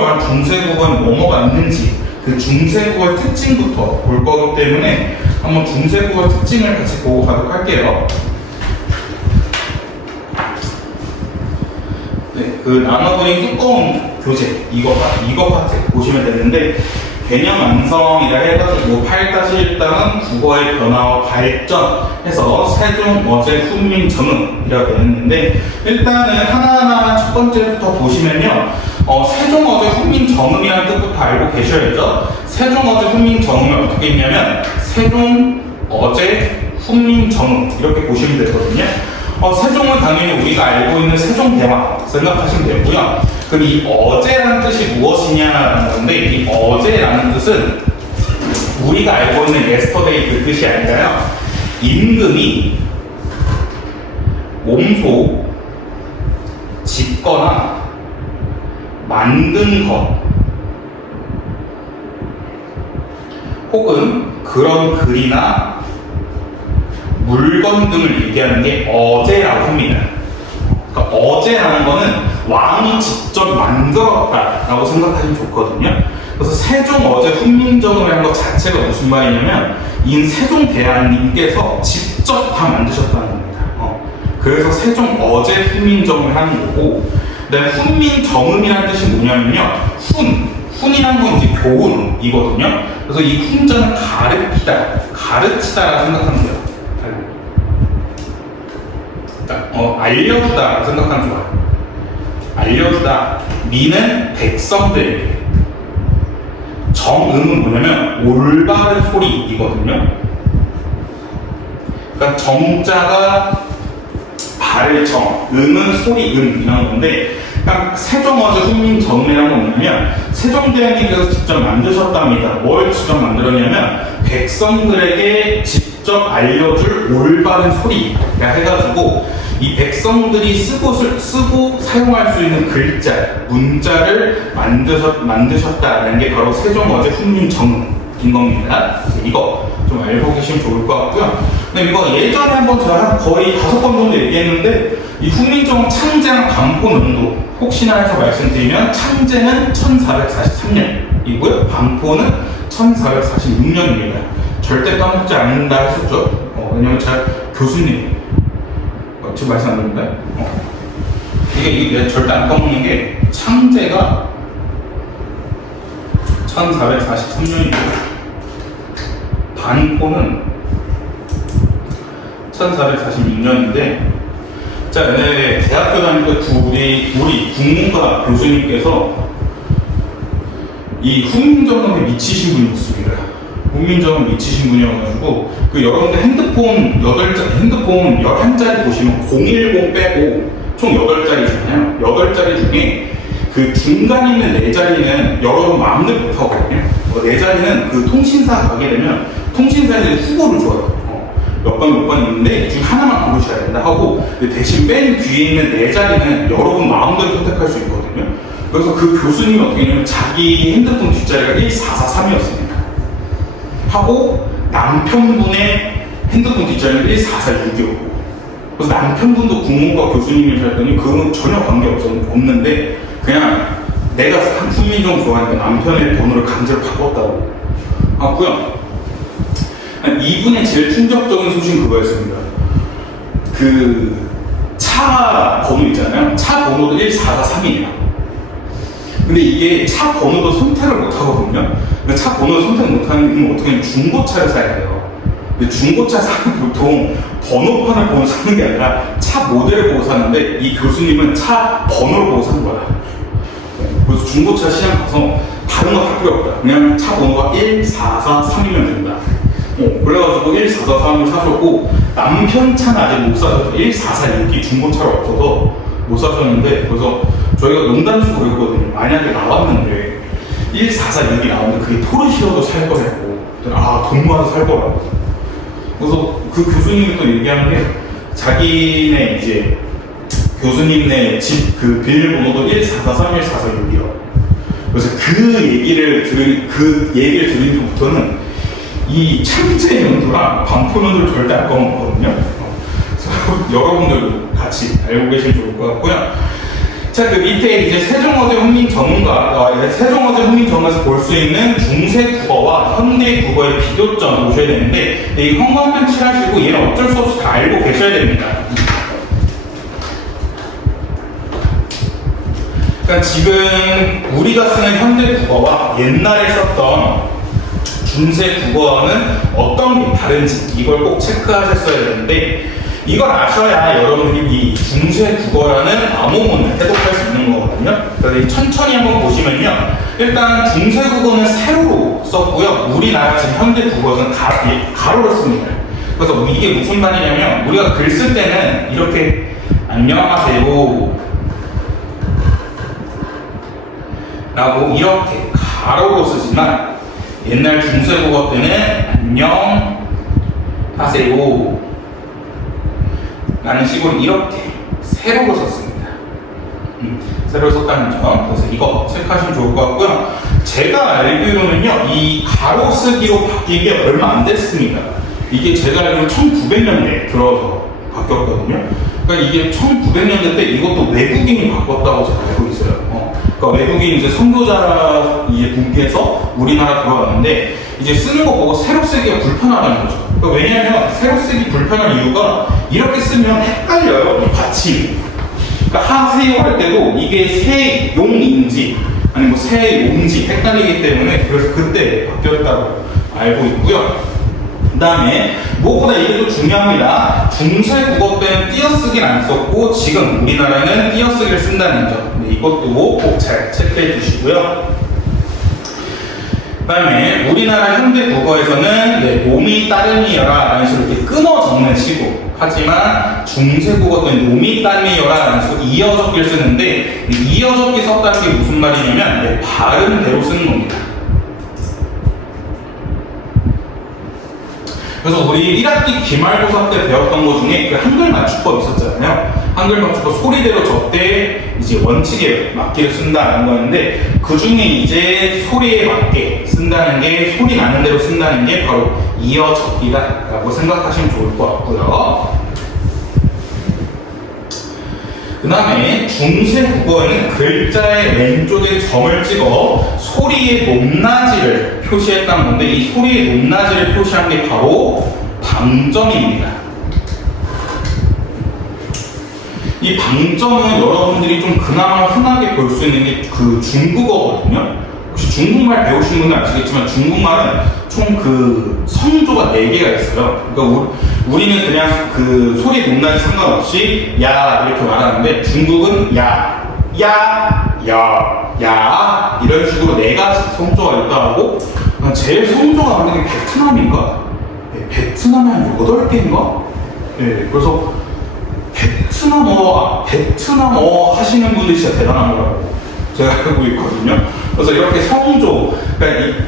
말한 중쇄국은 뭐뭐가 있는지 그 중쇄국의 특징부터 볼 거기 때문에 한번 중쇄국의 특징을 같이 보고 가도록 할게요. 네, 그 나눠버린 두꺼운 교재 이거 파트 보시면 되는데 개념 완성이라 해가지고 8-1단은 국어의 변화와 발전해서 세종, 어제, 훈민, 정음이라고 되어 있는데 일단은 하나하나 첫 번째부터 보시면요 세종, 어제, 훈민, 정음이라는 뜻부터 알고 계셔야죠. 세종, 어제, 훈민, 정음을 어떻게 했냐면 세종, 어제, 훈민, 정음 이렇게 보시면 되거든요. 세종은 당연히 우리가 알고 있는 세종대왕 생각하시면 되고요. 그럼 이 어제라는 뜻이 무엇이냐라는 건데 이 어제라는 뜻은 우리가 알고 있는 yesterday 그 뜻이 아니라요. 임금이 몸소 짓거나 만든 것 혹은 그런 글이나 물건 등을 얘기하는 게 어제라고 합니다. 그러니까 어제라는 거는 왕이 직접 만들었다라고 생각하시면 좋거든요. 그래서 세종, 어제, 훈민정음이라는 것 자체가 무슨 말이냐면 이 세종대왕님께서 직접 다 만드셨다는 겁니다. 그래서 세종, 어제, 훈민정음을 하는 거고 그다음에 훈민정음이라는 뜻이 뭐냐면요. 훈이란 건 이제 교훈이거든요. 그래서 이 훈자는 가르치다라고 생각하면 돼요. 알려주다 생각하면 좋아요. 알려주다. 미는 백성들에게. 정음은 뭐냐면 올바른 소리이거든요. 그러니까 정자가 발정, 음은 소리, 이런 건데 그러니까 세종, 어제, 훈민, 정음이라는 건 뭐냐면 세종대왕님께서 직접 만드셨답니다. 뭘 직접 만들었냐면 백성들에게 직접 알려줄 올바른 소리라 해가지고 이 백성들이 쓰고 사용할 수 있는 글자, 문자를 만드셨다는 게 바로 세종, 어제, 훈민, 정음인 겁니다. 그래서 이거 좀 알고 계시면 좋을 것 같고요. 근데 이거 예전에 한번 제가 거의 5번 정도 얘기했는데 이 훈민정음 창제랑 반포는도 혹시나 해서 말씀드리면 창제는 1443년이고요. 반포는 1446년입니다. 절대 까먹지 않는다 했었죠. 왜냐면 제가 교수님 지금 말씀 안 드립니다. 이게 절대 안 까먹는 게 창제가 1443년이고 반포는 1446년인데 자, 옛날에 대학교 다닐 때 우리 국문과 교수님께서 이 훈민정음에 미치신 분이 있습니다. 훈민정음에 미치신 분이어가지고 그 여러분들 핸드폰 11자리 보시면 010 빼고 총 8자리잖아요. 8자리 중에 그 중간에 있는 4자리는 여러분 마음대로 못하거든요. 4자리는 그 통신사 가게 되면 통신사에 후보를 줘요. 몇 번 있는데 이 중 하나만 고르셔야 된다 하고 대신 맨 뒤에 있는 4자리는 여러분 마음대로 선택할 수 있거든요. 그래서 그 교수님이 어떻게 했냐면 자기 핸드폰 뒷자리가 1443이었습니다. 하고 남편분의 핸드폰 뒷자리는 1446이었고 그래서 남편분도 국문과 교수님이셨더니 그건 전혀 관계없는데 그냥 내가 훈민정음 좋아하니까 남편의 번호를 강제로 바꿨다고 하고요. 이분의 제일 충격적인 소식은 그거였습니다. 그 차 번호 있잖아요. 차 번호도 1443이에요. 근데 이게 차 번호도 선택을 못 하거든요. 차 번호를 선택 못 하는 게 어떻게 하면 중고차를 사야 돼요. 근데 중고차 사면 보통 번호판을 보고 사는 게 아니라 차 모델을 보고 사는데 이 교수님은 차 번호를 보고 산 거야. 그래서 중고차 시장 가서 다른 거 할 필요 없다. 그냥 차 번호가 1443이면 된다. 그래가지고 1443을 사셨고 남편 차는 아직 못 사셔서 1446이 중고차가 없어서 못 사셨는데 그래서 저희가 농담식으로 했거든요. 만약에 나왔는데 1446이 나오는데 그게 포르쉐여도 살 거라고 돈 모아서 살 거라고 그래서 그 교수님이 또 얘기하는 게 자기네 이제 교수님네 집 그 비밀번호도 1443, 1446이요. 그래서 그 얘기를 들은 뒤부터는 이 창제 연도랑 반포 연도를 절대 안 까먹거든요. 그래서 여러분들도 같이 알고 계시면 좋을 것 같고요. 자, 그 밑에 이제 세종어제 훈민 전문가, 세종어제 훈민 전문가에서 볼 수 있는 중세 국어와 현대 국어의 비교점 보셔야 되는데, 이 형광펜 칠하시고 얘는 어쩔 수 없이 다 알고 계셔야 됩니다. 그러니까 지금 우리가 쓰는 현대 국어와 옛날에 썼던 중세 국어와는 어떤 게 다른지 이걸 꼭 체크하셨어야 되는데, 이걸 아셔야 여러분들이 이 중세 국어라는 암호문을 해독할 수 있는 거거든요. 그래서 천천히 한번 보시면요. 일단 중세 국어는 세로로 썼고요. 우리나라 지금 현대 국어는 가로로 씁니다. 그래서 이게 무슨 말이냐면, 우리가 글 쓸 때는 이렇게 안녕하세요 라고 이렇게 가로로 쓰지만, 옛날 중세 국어 때는 안녕하세요 라는 식으로 이렇게 세로로 썼습니다. 세로로 썼다는 점. 그래서 이거 체크하시면 좋을 것 같고요. 제가 알기로는요, 이 가로 쓰기로 바뀐 게 얼마 안 됐습니다. 이게 제가 알기로 1900년대에 들어서 바뀌었거든요. 그러니까 이게 1900년대 때 이것도 외국인이 바꿨다고 제가 알고 있어요. 그러니까 외국인 이제 선교자 분께서 우리나라 들어왔는데, 이제 쓰는 거 보고 세로 쓰기가 불편하다는 거죠. 그러니까 왜냐하면 세로 쓰기 불편한 이유가, 이렇게 쓰면 헷갈려요, 이 받침이. 그러니까 하세요 할 때도 이게 세용인지 아니면 뭐 세용지 헷갈리기 때문에, 그래서 그때 바뀌었다고 알고 있고요. 그 다음에 무엇보다 이게 또 중요합니다. 중세 국어 때는 띄어쓰기를 안 썼고, 지금 우리나라는 띄어쓰기를 쓴다는 점. 이것도 꼭 잘 체크해 주시고요. 그 다음에 우리나라 현대 국어에서는 놈이 따름이여라 라는 식으로 이렇게 끊어 적는 식으로, 하지만 중세 국어 때는 놈이 따름이여라 라는 식으로 이어 적기를 쓰는데, 이어 적기 썼다는 게 무슨 말이냐면 발음대로 쓰는 겁니다. 그래서 우리 1학기 기말고사 때 배웠던 것 중에 그 한글 맞춤법 있었잖아요. 한글 맞춤법 소리대로 적되 이제 원칙에 맞게 쓴다는 거였는데, 그 중에 이제 소리에 맞게 쓴다는 게, 소리 나는 대로 쓴다는 게 바로 이어 적기다라고 생각하시면 좋을 것 같고요. 그 다음에 중세 국어에는 글자의 왼쪽에 점을 찍어 소리의 높낮이를 표시했다는 건데, 이 소리의 높낮이를 표시한 게 바로 방점입니다. 이 방점은 여러분들이 좀 그나마 흔하게 볼 수 있는 게 그 중국어거든요. 혹시 중국말 배우신 분은 아시겠지만, 중국말은 총 그 성조가 4개가 있어요. 그러니까 우리는 그냥 그 소리 높낮이 상관없이 야 이렇게 말하는데, 중국은 야, 야, 야, 야 이런 식으로 4가지 성조가 있다 하고, 제일 성조가 많은 게 베트남인가? 네, 베트남이 한 8개인가? 네, 그래서 베트남어 하시는 분들이 진짜 대단한 거라고 제가 알고 있거든요. 그래서 이렇게 성조, 그러니까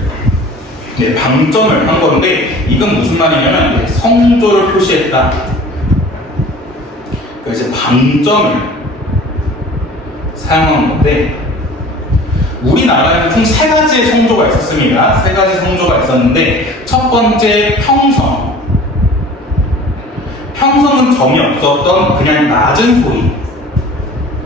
방점을 한 건데, 이건 무슨 말이냐면 성조를 표시했다. 그러니까 이제 방점을 사용한 건데, 우리나라에는 총 3가지의 성조가 있었습니다. 3가지 성조가 있었는데, 첫 번째 평성. 평성은 점이 없었던 그냥 낮은 소리.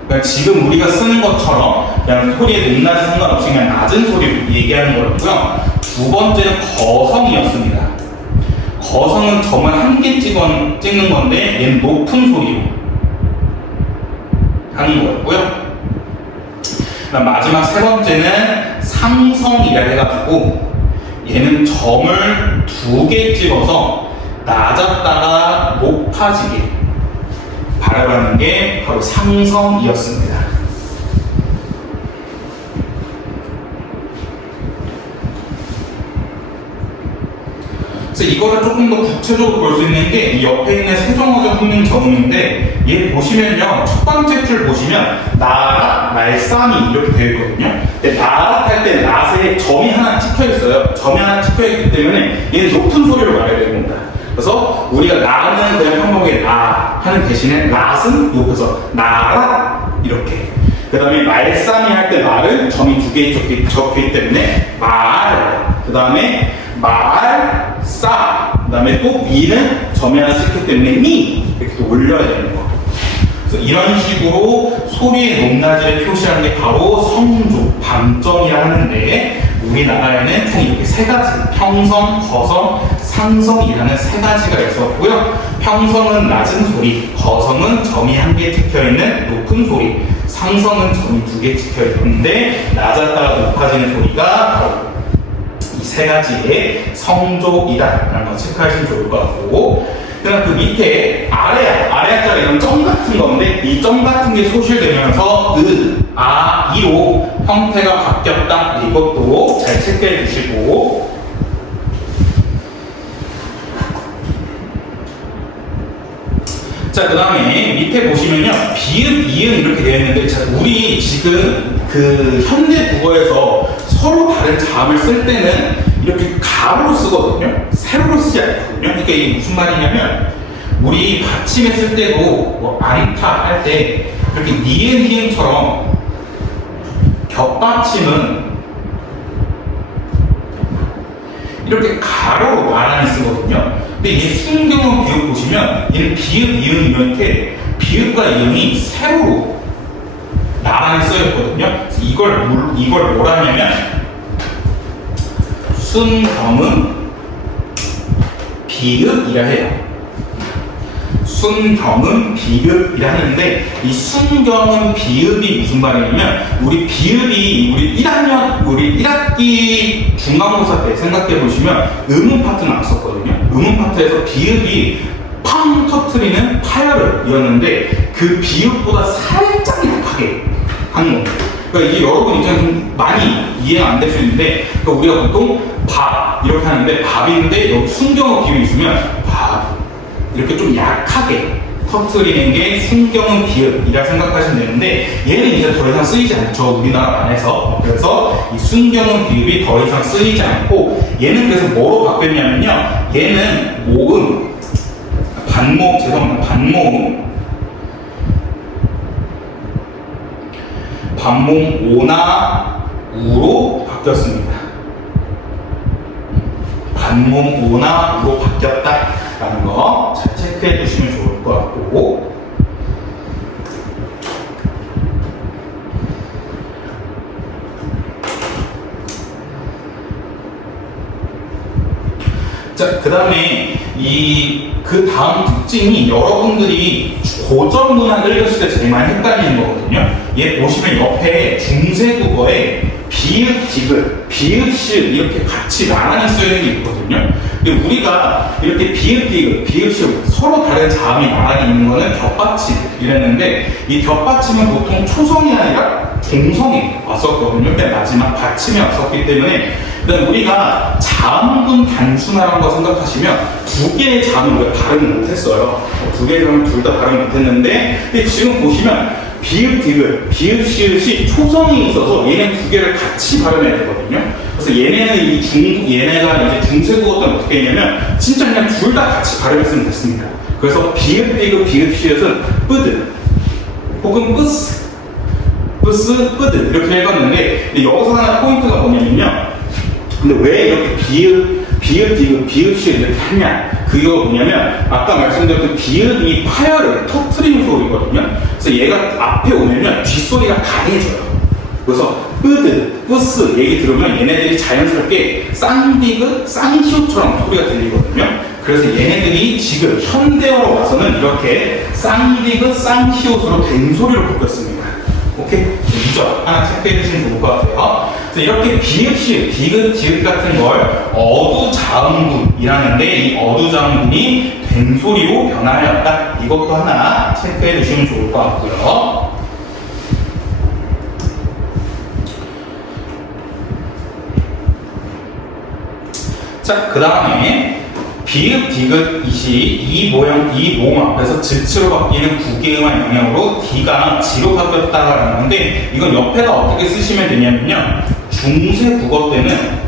그러니까 지금 우리가 쓰는 것처럼 그냥 소리의 높낮이 상관없이 그냥 낮은 소리로 얘기하는 거였고요. 두 번째는 거성이었습니다. 거성은 점을 1개 찍는 건데, 얘는 높은 소리로 하는 거였고요. 그다음 마지막 3번째는 상성이라 해가지고, 얘는 점을 2개 찍어서 낮았다가 높아지게 발음하는 게 바로 상성이었습니다. 그래서 이거를 조금 더 구체적으로 볼 수 있는 게 이 옆에 있는 세종어제 훈민 전문인데, 얘 보시면요, 첫 번째 줄 보시면 나라, 말싸미 이렇게 되어 있거든요. 근데 나라 할 때 낫에 점이 하나 찍혀 있어요. 점이 하나 찍혀 있기 때문에 얘는 높은 소리로 말해야 됩니다. 그래서 우리가 나는 그냥 평범하게 나 하는 대신에 낫은 옆에서 나라 이렇게. 그 다음에 말싸미 할 때 말은 점이 2개 적혀있기 때문에 말. 그 다음에 말, 싸. 그 다음에 또 미는 점이 하나 찍기 때문에 미. 이렇게 또 올려야 되는 거. 그래서 그래서 이런 식으로 소리의 높낮이를 표시하는 게 바로 성조, 반점이라 하는데 우리나라에는 총 이렇게 세 가지, 평성, 거성, 상성이라는 세 가지가 있었고요. 평성은 낮은 소리, 거성은 점이 한 개 찍혀있는 높은 소리, 상성은 점이 두 개 찍혀있는데 낮았다가 높아지는 소리가 바로 이 세 가지의 성조이다라는 거 체크하시면 좋을 것 같고, 그다음 그 밑에 아래자가 이런 점 같은 건데 이 점 같은 게 소실되면서 이로 형태가 바뀌었다. 이것도 잘 체크해 주시고, 자, 그 다음에 밑에 보시면요. 비읍, 이응 이렇게 되어 있는데, 자, 우리 지금 그 현대 국어에서 서로 다른 자음을 쓸 때는 이렇게 가로로 쓰거든요. 세로로 쓰지 않거든요. 그러니까 이게 무슨 말이냐면, 우리 받침했을 때도 뭐 안타 할 때 이렇게 니은, 히읗처럼 겹받침은 이렇게 가로로 나란히 쓰거든요. 근데 이 순경은 비읍 보시면 얘는 비읍, 이응 이렇게 비읍과 이응이 세로로 나란히 써있거든요. 이걸 뭐라냐면 순경은 비읍이라 해요. 순경은 비읍이라 하는데 이 순경은 비읍이 무슨 말이냐면 우리 비읍이 우리 1학기 중간고사 때 생각해 보시면 의문 파트 나왔었거든요. 의문 파트에서 비읍이 팡 터트리는 파열을이었는데 그 비읍보다 살짝 약하게 한 겁니다. 그러니까 이게 여러분 입장에서 좀 많이 이해가 안 될 수 있는데, 그러니까 우리가 보통 밥 이렇게 하는데 밥인데 여기 순경어 비읍이 있으면 밥 이렇게 좀 약하게 터트리는 게 순경은 비읍이라 생각하시면 되는데, 얘는 이제 더 이상 쓰이지 않죠. 우리나라 안에서. 그래서 이 순경은 비읍이 더 이상 쓰이지 않고, 얘는 그래서 뭐로 바뀌었냐면요. 얘는 모음, 반모음 오나 우로 바뀌었습니다. 반모음 오나 우로 바뀌었다라는 거 잘 체크해 주시면 좋을 것 같고, 자, 그 다음에 그 다음 특징이 여러분들이 고전 문학 읽으실 때 제일 많이 헷갈리는 거거든요. 얘 보시면 옆에 중세국어에 비읍, 디귿, 비읍, 시읍 이렇게 같이 나란히 쓰여있는 게 있거든요. 근데 우리가 이렇게 비읍, 디귿, 비읍, 시읍 서로 다른 자음이 나란히 있는 거는 겹받침 이랬는데, 이 겹받침은 보통 초성이 아니라 동성이 왔었거든요. 맨 마지막 받침이 왔었기 때문에, 일단 우리가 자음분 단순화라는 거 생각하시면 두 개의 자음을 우리가 발음을 못했어요. 두 개의 자음을 둘 다 발음 못했는데, 근데 지금 보시면 비읍, 디귿, 비읍, 시읍이 초성이 있어서 얘네 두 개를 같이 발음해야 되거든요. 그래서 얘네가 이제 중세국어 때는 어떻게 했냐면 진짜 그냥 둘 다 같이 발음했으면 됐습니다. 그래서 비읍, 디귿, 비읍, 시읍은 뿌드 혹은 뿌스, 뿌드 이렇게 읽었는데, 근데 여기서 하나 포인트가 뭐냐면요. 근데 왜 이렇게 비읍, 디귿, 비읍, 시읍 이렇게 하냐? 그게 뭐냐면 아까 말씀드렸던 비읍이 파열을 터트리는 소리거든요. 그래서 얘가 앞에 오면 뒷소리가 강해져요. 그래서 뿌드, 뿌스 얘기 들으면 얘네들이 자연스럽게 쌍디귿, 쌍시옷처럼 소리가 들리거든요. 그래서 얘네들이 지금 현대어로 와서는 이렇게 쌍디귿, 쌍시옷으로 된 소리로 바뀌었습니다. 오케이? 이죠? 하나 체크해 주시면 좋을 것 같아요. 이렇게 비읍, 시읍, 디귿, 디귿 같은 걸 어두자음분이라는데, 이 어두자음분이 된 소리로 변화하였다. 이것도 하나 체크해 주시면 좋을 것 같고요. 자, 그 다음에 비읍, 디귿이 이 모음 앞에서 즈치로 바뀌는 구개음의 영향으로 D가 지로 바뀌었다라는 건데, 이건 옆에다 어떻게 쓰시면 되냐면요. 중세 국어 때는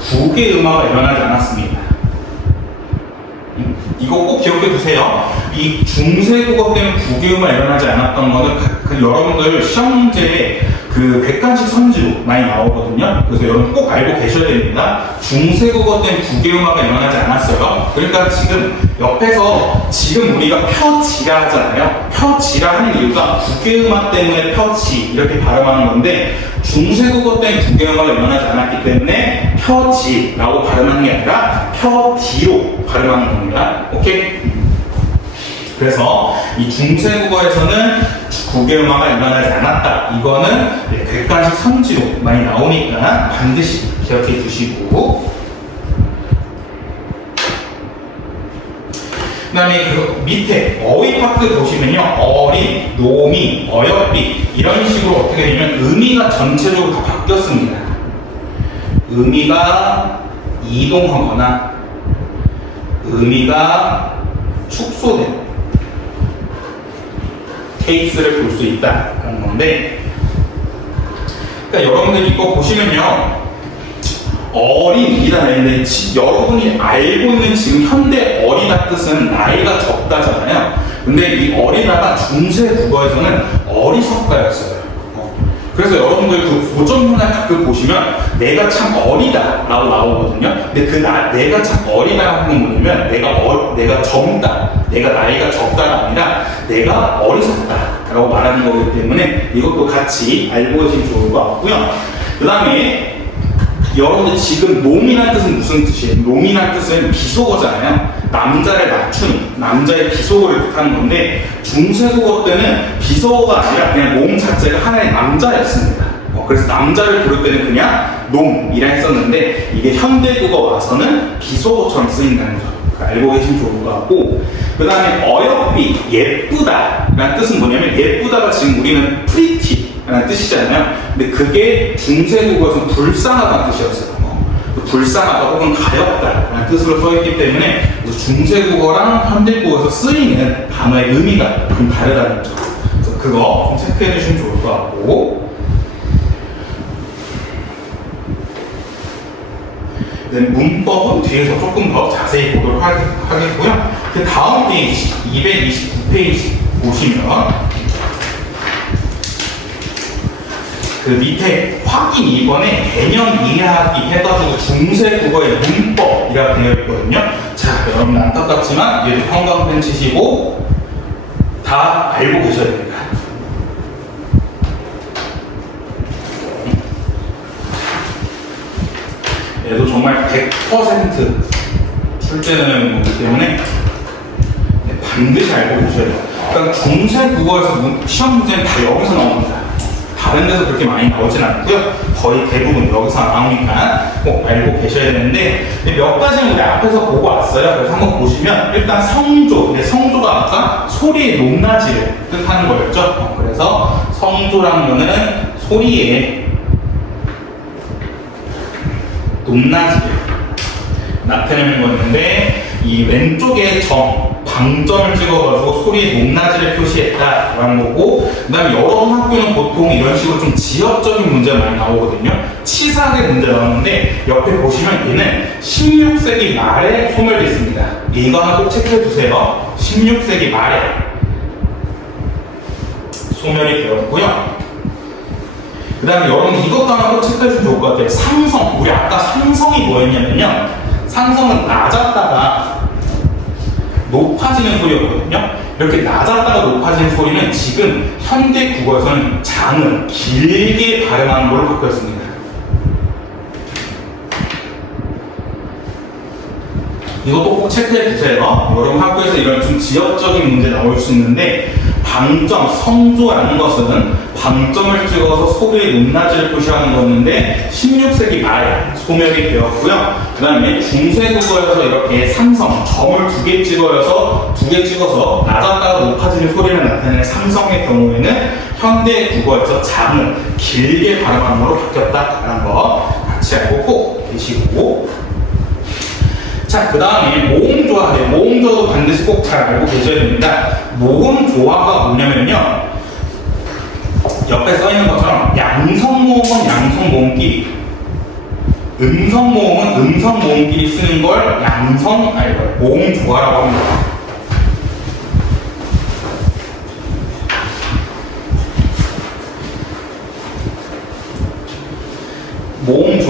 구개음화가 일어나지 않았습니다. 이거 꼭 기억해 두세요. 이 중세 국어 때는 구개음화가 일어나지 않았던 거는 여러분들 시험 문제에 그 백간식 선지로 많이 나오거든요. 그래서 여러분 꼭 알고 계셔야 됩니다. 중세국어 때는 국외음화가 일어나지 않았어요. 그러니까 지금 옆에서 지금 우리가 펴지라 하잖아요. 펴지라 하는 이유가 국외음화 때문에 펴지 이렇게 발음하는 건데, 중세국어 때는 국외음화가 일어나지 않았기 때문에 펴지라고 발음하는 게 아니라 펴디로 발음하는 겁니다. 오케이? 그래서 이 중세국어에서는 국외음화가 일어나지 않았다. 이거는 객관식 선지로 많이 나오니까 반드시 기억해 두시고, 그 다음에 그 밑에 어휘 파트 보시면요, 어린, 노미, 어여삐 이런 식으로 어떻게 되냐면 의미가 전체적으로 다 바뀌었습니다. 의미가 이동하거나 의미가 축소된 케이스를 볼 수 있다는 건데, 그러니까 여러분들 이거 보시면요, 어린이다 했는데 여러분이 알고 있는 지금 현대 어리다 뜻은 나이가 적다잖아요. 근데 이 어리다가 중세 국어에서는 어리석다였어요. 그래서 여러분들 그 고전문학 가끔 보시면 내가 참 어리다 라고 나오거든요. 근데 그 내가 참 어리다 하는 건 뭐냐면 내가 젊다, 내가 나이가 적다가 아니라 내가 어리석다 라고 말하는 거기 때문에 이것도 같이 알고 계시면 좋을 것 같고요. 그 다음에 여러분들 지금 놈이란 뜻은 무슨 뜻이에요? 놈이란 뜻은 비속어잖아요. 남자를 낮추는, 남자의 비속어를 뜻하는 건데, 중세국어 때는 비속어가 아니라 그냥 놈 자체가 하나의 남자였습니다. 그래서 남자를 부를 때는 그냥 놈이라 했었는데, 이게 현대국어 와서는 비속어처럼 쓰인다는 점 알고 계시면 좋을 것 같고, 그 다음에 어여삐, 예쁘다 라는 뜻은 뭐냐면, 예쁘다가 지금 우리는 pretty 라는 뜻이잖아요. 근데 그게 중세국어에서는 불쌍하다는 뜻이었어요. 불쌍하다 혹은 가렵다 라는 뜻으로 써있기 때문에 중세국어랑 현대국어에서 쓰이는 단어의 의미가 좀 다르다는 점, 그래서 그거 좀 체크해 주시면 좋을 것 같고, 문법은 뒤에서 조금 더 자세히 보도록 하겠고요. 그 다음 페이지 229페이지 보시면 그 밑에 확인 2번에 개념 이해하기 해가지고 중세 국어의 문법이라고 되어 있거든요. 자, 여러분 안타깝지만 얘도 형광펜 치시고 다 알고 계셔야 됩니다. 얘도 정말 100% 출제되는 거기 때문에 반드시 알고 계셔야 돼요. 그러니까 중세 국어에서 시험 문제는 다 여기서 나옵니다. 다른 데서 그렇게 많이 나오진 않고요. 거의 대부분 여기서 나오니까 꼭 알고 계셔야 되는데, 몇 가지는 우리 앞에서 보고 왔어요. 그래서 한번 보시면 일단 성조. 근데 성조가 아까 소리의 높낮이를 뜻하는 거였죠. 그래서 성조라는 거는 소리의 높낮이를 나타내는 거였는데, 이 왼쪽에 방점을 찍어가지고 소리의 높낮이를 표시했다라는 거고, 그 다음에 여러 학교는 보통 이런 식으로 좀 지역적인 문제가 많이 나오거든요. 치사하게 문제 나오는데, 옆에 보시면 얘는 16세기 말에 소멸됐습니다. 이거 하나 꼭 체크해 두세요. 16세기 말에 소멸이 되었고요. 그 다음에 여러분 이것도 하나 꼭 체크해 주면 좋을 것 같아요. 상성. 우리 아까 상성이 뭐였냐면요, 상성은 낮았다가 높아지는 소리였거든요. 이렇게 낮았다가 높아지는 소리는 지금 현대 국어에서는 장은 길게 발음하는 걸로 바뀌었습니다. 이것도 꼭 체크해 주세요. 여러분 학교에서 이런 좀 지역적인 문제 나올 수 있는데, 방점, 성조라는 것은 방점을 찍어서 소리의 높낮이를 표시하는 거였는데 16세기 말에 소멸이 되었고요. 그 다음에 중세국어에서 이렇게 상성, 점을 두 개 찍어서 낮았다가 높아지는 소리를 나타내는 상성의 경우에는 현대 국어에서 장은 길게 발음하는 걸로 바뀌었다라는 거 같이 알고 꼭 계시고, 자, 그 다음에 모음조화인데, 모음조화도 반드시 꼭 잘 알고 계셔야 됩니다. 모음조화가 뭐냐면요, 옆에 써있는 것처럼 양성모음은 양성모음끼리, 음성모음은 음성모음끼리 쓰는 걸 모음조화라고 합니다.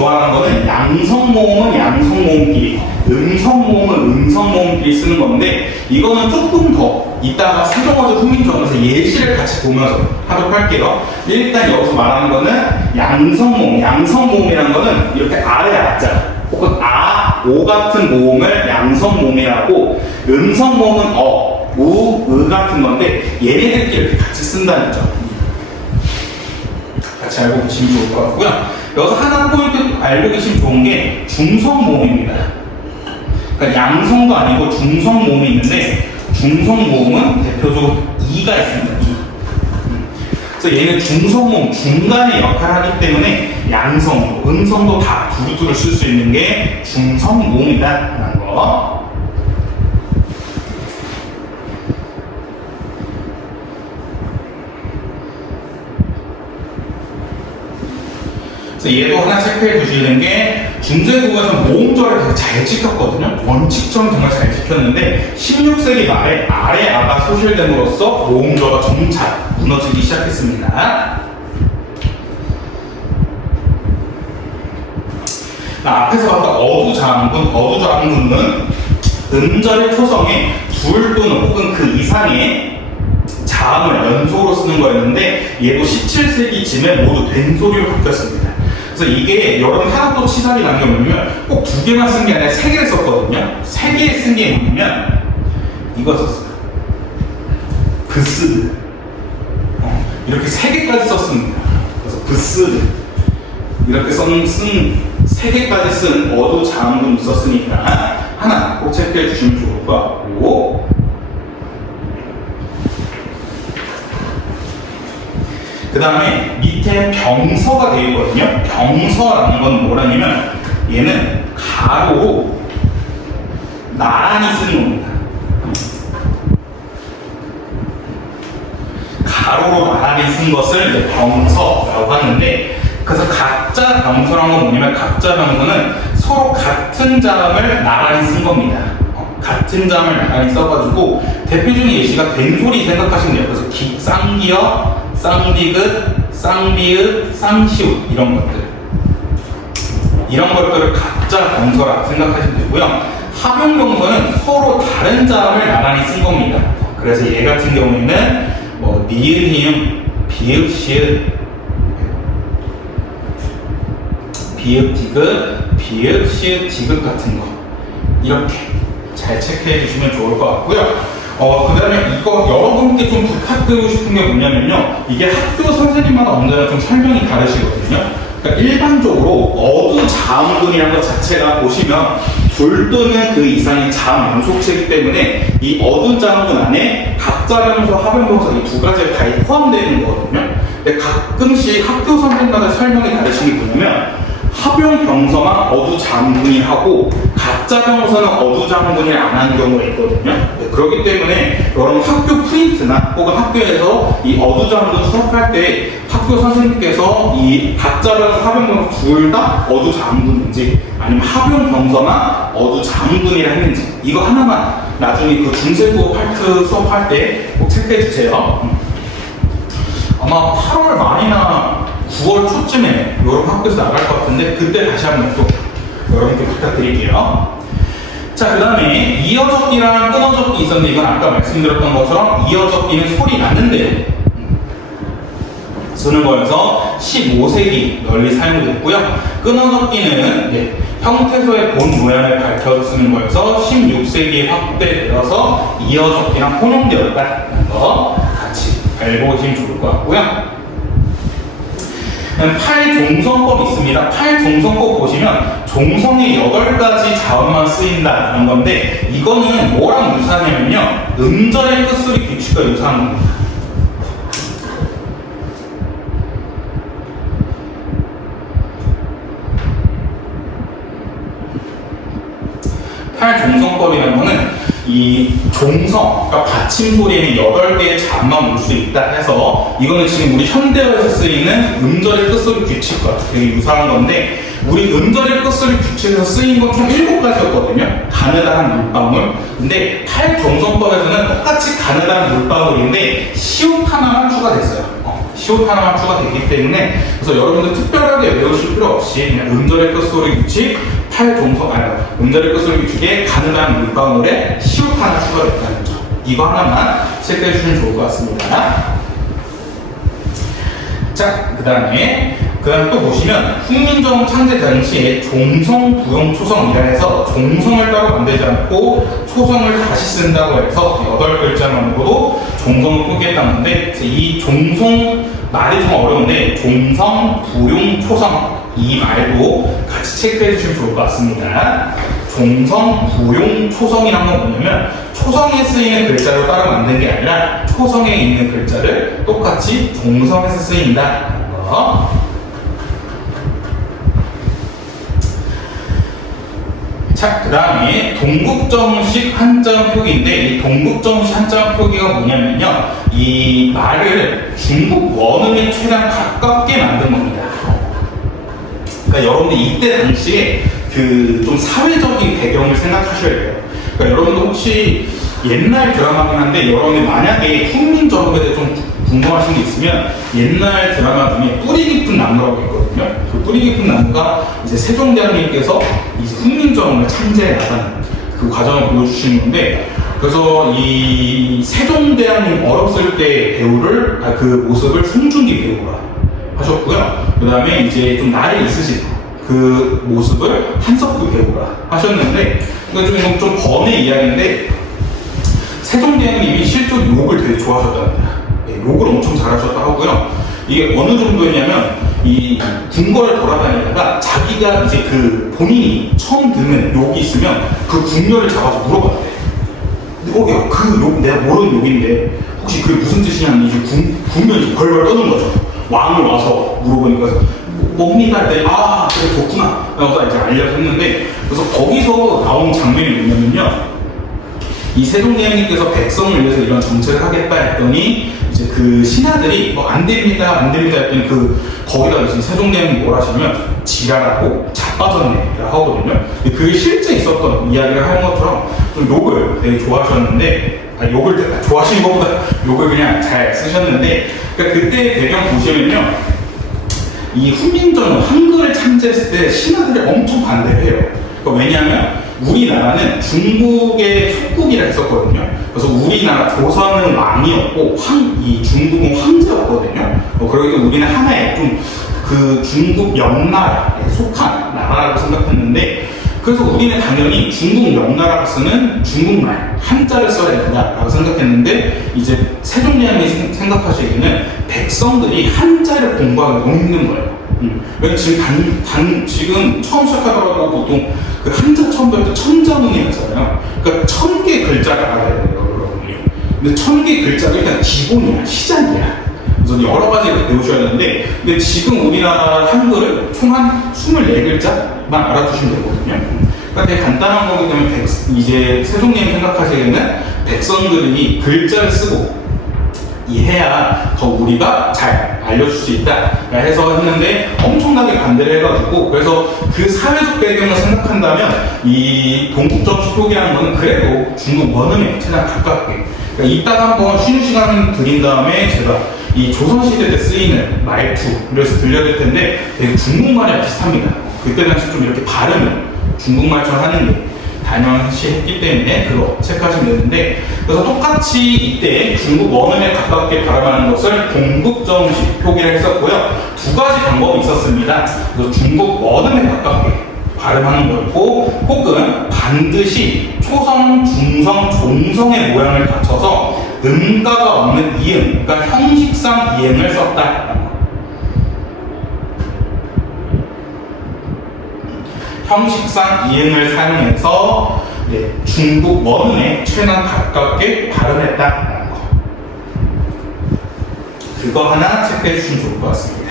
좋아하는 거는 양성모음은 양성모음끼리, 음성모음은 음성모음끼리 쓰는 건데, 이거는 조금 더 이따가 세종어조 훈민정음에서 예시를 같이 보면서 하도록 할게요. 일단 여기서 말하는 거는 양성모음, 양성모음이라는 거는 이렇게 아래 아자 혹은 아, 오 같은 모음을 양성모음이라고, 음성모음은 어, 우, 으 같은 건데 얘네들끼리 이렇게 같이 쓴다는 점 같이 알고 계시면 좋을 것 같고요. 여기서 하나 포인트 알고 계시면 좋은 게 중성모음입니다. 그러니까 양성도 아니고 중성모음이 있는데, 중성모음은 대표적으로 이가 있습니다. 이. 그래서 얘는 중성모음, 중간의 역할을 하기 때문에 양성도, 음성도 다 두루두루 쓸 수 있는 게 중성모음이다라는 거. 얘도 하나 체크해 두시는 게, 중세국어에서 모음절을 되게 잘 지켰거든요. 원칙점 정말 잘 지켰는데 16세기 말에 아래 아가 소실됨으로써 모음절가 점차 무너지기 시작했습니다. 앞에서 봤던 어두장군, 어두장군은 음절의 초성에 둘 또는 혹은 그 이상의 자음을 연속으로 쓰는 거였는데, 얘도 17세기쯤에 모두 된소리로 바뀌었습니다. 그래서 이게 여러분 하나 또 치사하게 남겨보면 꼭 2개만 쓴 게 아니라 3개를 썼거든요. 3개 쓴 게 뭐냐면 이거 썼어요. 브스드. 이렇게 3개까지 썼습니다. 그래서 브스드. 이렇게 쓴 3개까지 쓴 어두 자음군이 있었으니까 하나 꼭 체크해 주시면 좋을 것 같고, 그 다음에 밑에 병서가 되어 있거든요. 병서라는 건 뭐라냐면 얘는 가로로 나란히 쓰는 겁니다. 가로로 나란히 쓴 것을 이제 병서라고 하는데, 그래서 각자 병서라는 건 뭐냐면, 각자 병서는 서로 같은 자음을 나란히 쓴 겁니다. 같은 자음을 나란히 써가지고 대표적인 예시가 된소리 생각하시면 돼요. 그래서 쌍기역, 쌍디귿, 쌍비읍, 쌍시읒 이런 것들을 각자 병서라 생각하시면 되고요. 합용병서는 서로 다른 자음을 나란히 쓴 겁니다. 그래서 얘 같은 경우에는 뭐 니은, 히읗, 비읍, 시읒, 비읍, 디귿, 비읍, 시읒, 디귿 같은 거 이렇게 잘 체크해 주시면 좋을 것 같고요. 그 다음에 이거 여러분께 좀 부탁드리고 싶은 게 뭐냐면요, 이게 학교 선생님마다 언제나 좀 설명이 다르시거든요. 그러니까 일반적으로 어두 자음군이라는 것 자체가 보시면 둘 또는 그 이상의 자음 연속체이기 때문에 이 어두 자음군 안에 각자 병서, 합용병서 이 두 가지가 다 포함되는 거거든요. 근데 가끔씩 학교 선생님마다 설명이 다르신 게 뭐냐면, 합용병서만 어두장군이 하고 가짜 병서는 어두장군이 안 하는 경우가 있거든요. 네, 그렇기 때문에 여러분 학교 프린트나 혹은 학교에서 이 어두장군 수업할 때 학교 선생님께서 이 가짜 병서, 합용병서 둘 다 어두장군인지 아니면 합용병서만 어두장군이라 했는지, 이거 하나만 나중에 그 중세국어 파트 수업할 때 꼭 체크해 주세요. 아마 8월 말이나 9월 초쯤에 여러분 학교에서 나갈 것 같은데, 그때 다시 한번 또 여러분께 부탁드릴게요. 자, 그 다음에 이어적기랑 끊어적기 있었는데, 이건 아까 말씀드렸던 것처럼 이어적기는 소리 나는 대로 쓰는 거여서 15세기 널리 사용됐고요. 끊어적기는 형태소의 본 모양을 밝혀서 쓰는 거여서 16세기에 확대되어서 이어적기랑 혼용되었다는 거 같이 알고 계시면 좋을 것 같고요. 팔종성법 있습니다. 팔종성법 보시면 종성이 8가지 자음만 쓰인다는 건데, 이거는 뭐랑 유사하냐면요, 음절의 끝소리 규칙과 유사한 겁니다. 팔종성법이라는 거는 이 종성, 그러니까 받침 소리에는 8개의 자음만 올 수 있다 해서, 이거는 지금 우리 현대어에서 쓰이는 음절의 끝소리 규칙과 되게 유사한 건데, 우리 음절의 끝소리 규칙에서 쓰인 건 총 7가지였거든요. 가느다란 물방울. 근데 팔종성법에서는 똑같이 가느다란 물방울인데 시옷 하나만 추가됐어요. 시옷 하나만 추가되기 때문에 그래서 여러분들 특별하게 외우실 필요 없이 그냥 음절의 끝소리 규칙, 음절의 끝소리 규칙에 가느다란 물방울에 시옷 하나 추가됐다는 점. 이거 하나만 체크해 주시면 좋을 것 같습니다. 자, 그 다음에 또 보시면 훈민정음 창제 당시에 종성, 부용, 초성이라 해서 종성을 따로 만들지 않고 초성을 다시 쓴다고 해서 8글자만으로도 종성을 꾸겠다는데 이 종성 말이 좀 어려운데 종성, 부용, 초성 이 말도 같이 체크해 주시면 좋을 것 같습니다. 종성, 부용, 초성이란 건 뭐냐면 초성에 쓰이는 글자로 따로 만든 게 아니라 초성에 있는 글자를 똑같이 종성에서 쓰인다는 거. 자, 그 다음에 동국정식 한자음 표기인데 이 동국정식 한자음 표기가 뭐냐면요 이 말을 중국 원음에 최대한 가깝게 만든 겁니다. 그러니까 여러분들 이때 당시에 그 좀 사회적인 배경을 생각하셔야 돼요. 그러니까 여러분들 혹시 옛날 드라마긴 한데 여러분이 만약에 훈민정음에 대해 좀 궁금하신 게 있으면 옛날 드라마 중에 뿌리 깊은 나무라고 있거든요. 그 뿌리 깊은 나무가 이제 세종대왕님께서 이제 훈민정음을 창제해 나가는 그 과정을 보여주시는 건데 그래서 이 세종대왕님 어렸을 때 배우를 그 모습을 송중기 배우가 하셨고요. 그 다음에 이제 좀 나이 있으신 그 모습을 한석규 배우가 하셨는데 이건 좀 번외 이야기인데 세종대왕님이 실제로 욕을 되게 좋아하셨답니다. 네, 욕을 엄청 잘하셨다 하고요. 이게 어느 정도였냐면 이 궁궐을 돌아다니다가 자기가 이제 그 본인이 처음 듣는 욕이 있으면 그 궁녀를 잡아서 물어봤대. 그 욕 내가 모르는 욕인데 혹시 그게 무슨 뜻이냐면 이제 궁녀이 벌벌 떠는 거죠. 왕을 와서 물어보니까 뭡니까? 그랬더니 그래 좋구나 라고 이제 알려줬는데 그래서 거기서 나온 장면이 뭐냐면요 이 세종대왕님께서 백성을 위해서 이런 정책을 하겠다 했더니 이제 그 신하들이 안 됩니다 했더니 거기다 이제 세종대왕님이 뭐라 하시냐면 지랄하고 자빠졌네 라고 하거든요. 그게 실제 있었던 이야기를 하는 것처럼 좀 욕을 되게 좋아하셨는데 욕을 좋아하시는 것보다 욕을 그냥 잘 쓰셨는데 그러니까 그때 배경 보시면요 이 훈민정음 한글을 창제했을 때 신하들이 엄청 반대를 해요. 그러니까 왜냐하면 우리나라는 중국의 속국이라 했었거든요. 그래서 우리나라 조선은 왕이었고 이 중국은 황제였거든요. 그러기 때문에 우리는 하나의 좀 그 중국 명나라에 속한 나라라고 생각했는데 그래서 우리는 당연히 중국 명나라가 쓰는 중국말 한자를 써야 된다라고 생각했는데 이제 세종대왕이 생각하시기에는 백성들이 한자를 공부하기 너무 힘든 거예요. 왜냐면 지금 처음 시작하더라도 보통 그 한자 처음 배울 때 천자문이었잖아요. 그러니까 1000개 글자가 알아야 돼요, 여러분이. 근데 1000개 글자가 일단 기본이야, 시작이야. 그래서 여러 가지를 배우셔야 되는데, 근데 지금 우리나라 한글을 총 한 24글자만 알아두시면 되거든요. 그러니까 되게 간단한 거기 때문에 이제 세종님 생각하시기에는 백성들이 글자를 쓰고 해야 더 우리가 잘 알려줄 수 있다 해서 했는데 엄청나게 반대를 해가지고 그래서 그 사회적 배경을 생각한다면 이 동국정식 표기라는 거는 그래도 중국 원음에 최대한 가깝게 그러니까 이따가 한번 쉬는 시간을 드린 다음에 제가 이 조선시대 때 쓰이는 말투를 들려드릴 텐데 되게 중국말이랑 비슷합니다. 그때 당시 좀 이렇게 발음을 중국말처럼 하는 게 당연시 했기 때문에 그거 체크하시면 되는데 그래서 똑같이 이때 중국 원음에 가깝게 발음하는 것을 동국정식 표기를 했었고요. 두 가지 방법이 있었습니다. 그래서 중국 원음에 가깝게 발음하는 거였고 혹은 반드시 초성, 중성, 종성의 모양을 갖춰서 음가가 없는 이응, 그러니까 형식상 이응을 썼다. 형식상 이응을 사용해서 중국 원음에 최대한 가깝게 발음했다는 거. 그거 하나 체크해 주시면 좋을 것 같습니다.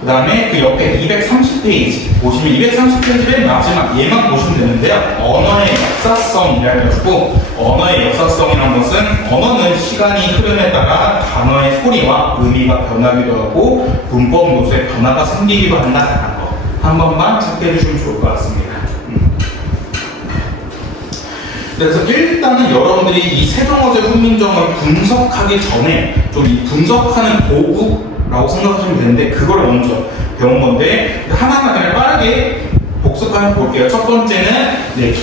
그 다음에 그 옆에 230페이지 보시면 230페이지 맨 마지막 얘만 보시면 되는데요. 언어의 역사성이라 해가지고 언어의 역사성이라는 것은 언어는 시간이 흐름에 따라 단어의 소리와 의미가 변하기도 하고 문법 요소의 변화가 생기기도 한다는 거 한 번만 체크해 주시면 좋을 것 같습니다. 그래서 일단은 여러분들이 이 세종어제 훈민정음을 분석하기 전에 좀 이 분석하는 도구라고 생각하시면 되는데 그걸 먼저 배운 건데 하나하나 그냥 빠르게 복습하면 볼게요. 첫 번째는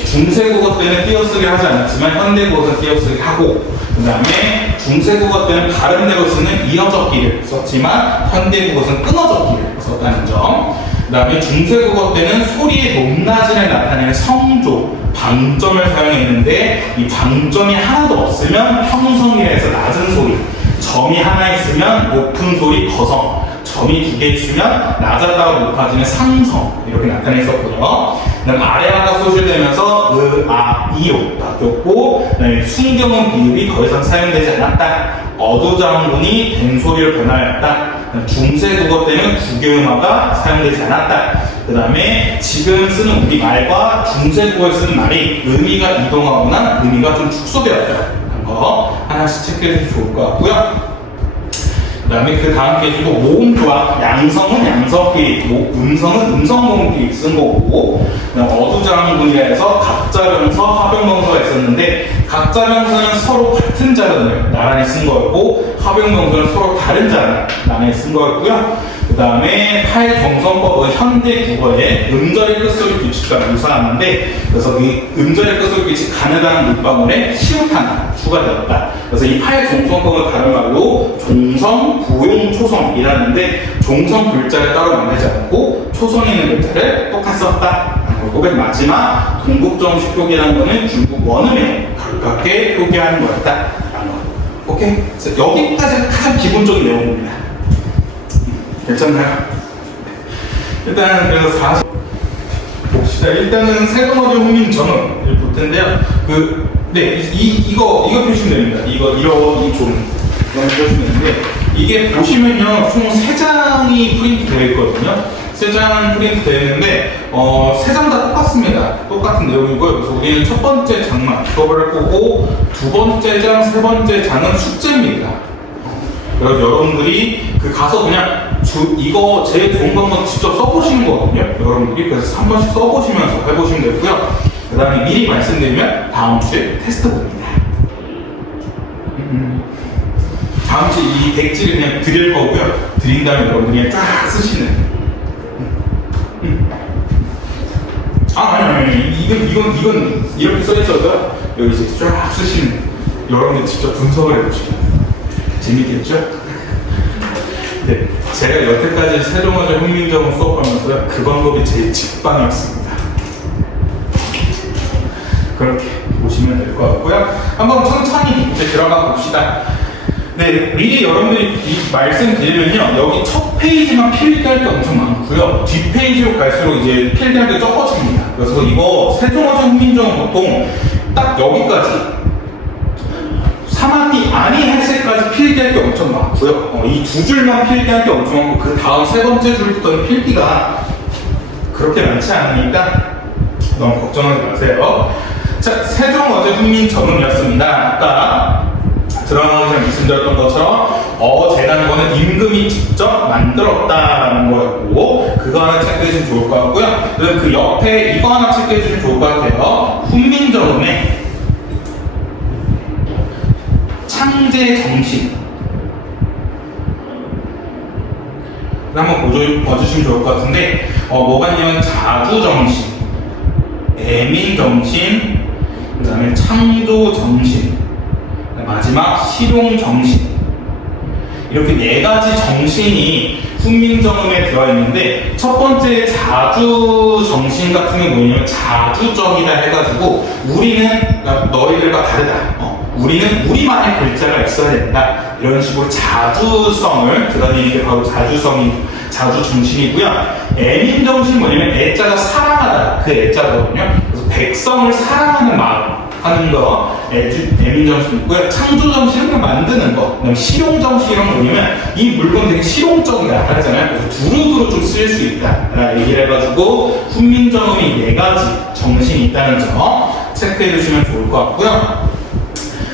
중세국어 때는 띄어쓰기를 하지 않았지만 현대국어는 띄어쓰기를 하고, 그 다음에 중세국어 때는 다른 데로 쓰는 이어적기를 썼지만 현대국어는 끊어적기를 썼다는 점. 그 다음에 중세국어 때는 소리의 높낮이를 나타내는 성조, 방점을 사용했는데 이 방점이 하나도 없으면 평성이라 해서 낮은 소리, 점이 하나 있으면 높은 소리 거성, 점이 두 개 있으면 낮았다가 높아지는 상성 이렇게 나타냈었고요. 그다음 아래아가 소실되면서 아, 이요 바뀌었고, 그다음에 순경음 비읍이 더 이상 사용되지 않았다. 어두장군이 된소리로 변화했다. 중세국어 때는 구교음화가 사용되지 않았다. 그 다음에 지금 쓰는 우리말과 중세국어에 쓰는 말이 의미가 이동하거나 의미가 좀 축소되었다는 거 하나씩 체크해주면 좋을 것 같고요. 그 다음에 그 다음 계시고 모음조합, 양성은 양석기, 음성은 음성모음기 쓴 거고, 어두장군이라 해서 각자명서, 합용명서가 있었는데 각자명서는 서로 같은 자른을 나란히 쓴 거였고 합용명서는 서로 다른 자른을 나란히 쓴 거였고요. 그 다음에 팔정성법은 현대 국어의 음절의 끝소리 규칙과 유사한데, 그래서 이 음절의 끝소리 규칙 가느다란 물방울에 시옷 하나 추가되었다. 그래서 이 팔정성법은 다른 말로 종성, 부용, 초성이라는데 종성 글자를 따로 만들지 않고 초성에 있는 글자를 똑같이 썼다. 그리고 맨 마지막 동국정식 표기라는 거는 중국 원음에 가깝게 표기하는 거였다. 라는 거. 오케이? 그래서 여기까지가 가장 기본적인 내용입니다. 괜찮나요? 일단 그래서 다시 봅시다. 일단은 세종어제 훈민정음을 볼 텐데요. 이거 보시면 됩니다. 이 좀 보시면 되는데, 이게 보시면요 총 3장이 프린트 되어 있거든요. 3장 프린트 되어 있는데 3장 다 똑같습니다. 똑같은 내용이고요. 그래서 우리는 첫 번째 장만 이거를 보고, 두 번째 장, 세 번째 장은 숙제입니다. 그래서 여러분들이 가서 그냥 이거 제일 좋은 건 직접 써보시는 거거든요. 여러분들이 그래서 한 번씩 써보시면서 해보시면 되고요. 그 다음에 미리 말씀드리면 다음 주에 테스트 봅니다. 다음 주에 이 백지를 그냥 드릴 거고요. 드린 다음에 여러분들이 그냥 쫙 쓰시는. 아니. 이건 이렇게 써있어서 여기 이제 쫙 쓰시는. 여러분들이 직접 분석을 해보시면 재밌겠죠? 네, 제가 여태까지 세종어제 훈민정음 수업하면서 그 방법이 제일 직방이었습니다. 그렇게 보시면 될 것 같고요. 한번 천천히 이제 들어가 봅시다. 네, 미리 여러분들이 말씀드리면요, 여기 첫 페이지만 필기할 게 엄청 많고요. 뒷 페이지로 갈수록 이제 필기할 게 적어집니다. 그래서 이거 세종어제 훈민정음 보통 딱 여기까지 3학기 아니 학생까지 필기할 게 엄청 많고요. 이 두 줄만 필기할 게 엄청 많고, 그 다음 세 번째 줄부터는 필기가 그렇게 많지 않으니까 너무 걱정하지 마세요. 자, 세종어제 훈민정음이었습니다. 아까 들어가기 전에 말씀드렸던 것처럼 어제라는 거는 임금이 직접 만들었다라는 거였고, 그거 하나 체크해 주시면 좋을 것 같고요. 그리고 그 옆에 이거 하나 체크해 주시면 좋을 것 같아요. 훈민정음에 창제 정신 한번 봐주시면 좋을 것 같은데, 뭐가 있냐면 자주 정신, 애민 정신, 그 다음에 창조 정신, 마지막 실용 정신, 이렇게 4가지 정신이 훈민정음에 들어있는데, 첫 번째 자주 정신 같은 게 뭐냐면 자주적이다 해가지고 우리는 너희들과 다르다. 우리는 우리만의 글자가 있어야 된다. 이런 식으로 자주성을 드러내는 게 바로 자주정신이고요. 애민정신이 뭐냐면 애자가 사랑하다. 그 애자거든요. 그래서 백성을 사랑하는 마음 하는 거 애민정신이고요. 창조정신은 그냥 만드는 거. 그다음에 실용정신은 뭐냐면 이 물건 되게 실용적이다 하잖아요. 그래서 두루두루 좀 쓰일 수 있다 얘기를 해가지고 훈민정음이 4가지 정신이 있다는 점 체크해 주시면 좋을 것 같고요.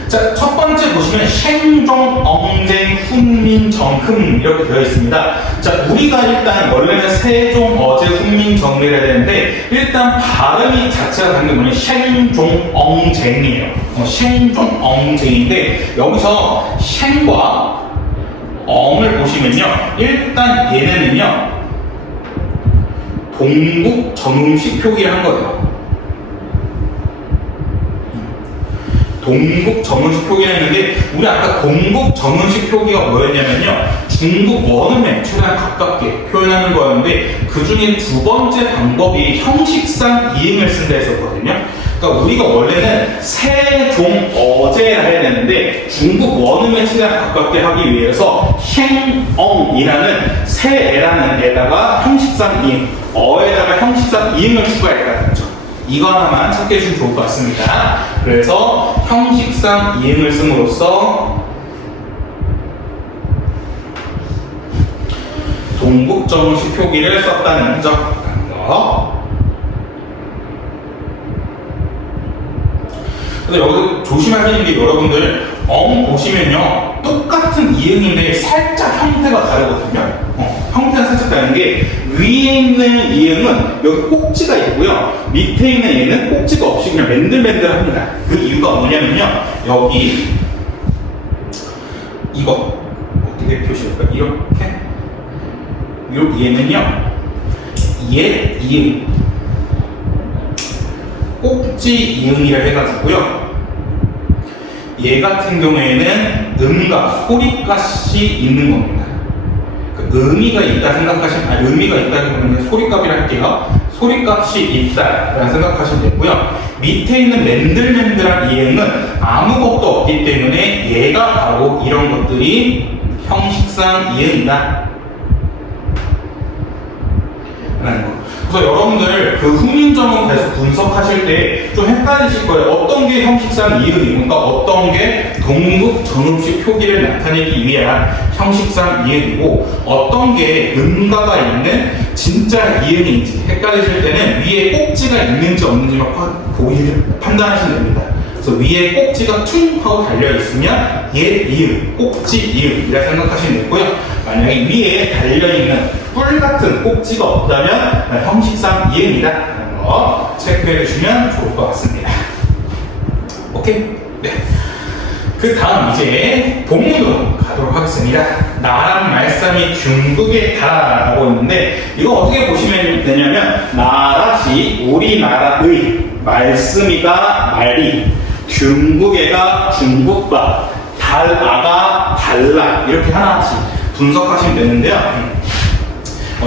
자, 첫 번째 보시면 생종 엉쟁 훈민 훈민정흠 이렇게 되어 있습니다. 자, 우리가 일단 원래는 세종, 어제, 훈민정음이라 해야 되는데 일단 발음이 자체가 다른 게 뭐냐면 쉥종엉쟁이에요. 쉥종엉쟁인데 여기서 쉥과 엉을 보시면요, 일단 얘네는요 동국 정음식 표기를 한 거예요. 동국 정음식 표기를 했는데 우리 아까 동국 정음식 표기가 뭐였냐면요, 중국 원음에 최대한 가깝게 표현하는 거였는데 그 중에 두 번째 방법이 형식상 이응을 쓴다 했었거든요. 그러니까 우리가 원래는 세종 어제라 해야 되는데 중국 원음에 최대한 가깝게 하기 위해서 쉥엉이라는 새에라는 데다가 형식상 이응, 어에다가 형식상 이응을 추가했다는 거죠. 이거 하나만 찾게 해주시면 좋을 것 같습니다. 그래서 형식상 이응을 씀으로써 동국정음식 표기를 썼다는 거. 근데 여기서 조심하시는 게 여러분들 엉 보시면요 똑같은 이응인데 살짝 형태가 다르거든요. 형태가 살짝 다른 게 위에 있는 이응은 여기 꼭지가 있고요, 밑에 있는 얘는 꼭지가 없이 그냥 맨들맨들합니다. 그 이유가 뭐냐면요, 여기 이거 어떻게 표시할까? 이렇게 얘는요 옛 이응, 꼭지 이응이라 해가지고요, 얘 같은 경우에는 음과 소리값이 있는 겁니다. 의미가 있다 생각하시면, 의미가 있다기보다는 소리값이라 할게요. 소리값이 있다라고 생각하시면 되고요. 밑에 있는 맨들맨들한 이응은 아무것도 없기 때문에 얘가 바로 이런 것들이 형식상 이응이다 라는 거. 그래서 여러분들 그 훈민정음 계속 분석하실 때 좀 헷갈리실 거예요. 어떤 게 형식상 이응이고, 그러니까 어떤 게 동국 정음식 표기를 나타내기 위한 형식상 이응이고, 어떤 게 음가가 있는 진짜 이응인지 헷갈리실 때는 위에 꼭지가 있는지 없는지만 판단하시면 됩니다. 그래서 위에 꼭지가 퉁 하고 달려 있으면 옛 이응, 꼭지 이응이라 생각하시면 되고요. 만약에 위에 달려 있는 뿔 같은 꼭지가 없다면 형식상 이응이다. 체크해 주시면 좋을 것 같습니다. 오케이? 네. 그 다음 이제 본문으로 가도록 하겠습니다. 나랑 말씀이 중국에 가라고 있는데 이거 어떻게 보시면 되냐면, 나라시 우리나라의, 말씀이가 말이, 중국에가 중국과, 달아가 달라, 이렇게 하나씩 분석하시면 되는데요.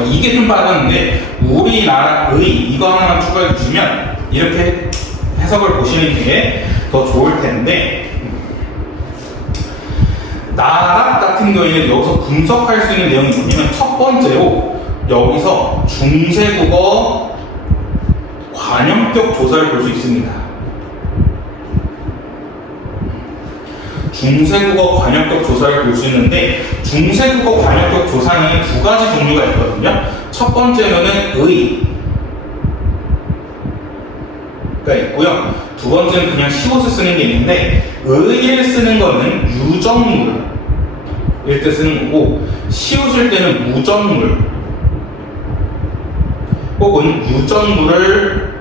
이게 좀 빠졌는데 우리나라의 이거 하나만 추가해 주시면 이렇게 해석을 보시는 게 더 좋을 텐데, 나라 같은 경우에는 여기서 분석할 수 있는 내용이 뭐냐면, 첫 번째로 여기서 중세국어 관용격 조사를 볼 수 있습니다. 중세국어 관용격 조사를 볼 수 있는데, 중세국어 관용격 조사는 두 가지 종류가 있거든요. 첫 번째로는 의가 있고요, 두 번째는 그냥 시옷을 쓰는 게 있는데, 의를 쓰는 거는 유정물일 때 쓰는 거고, 시옷일 때는 무정물 혹은 유정물을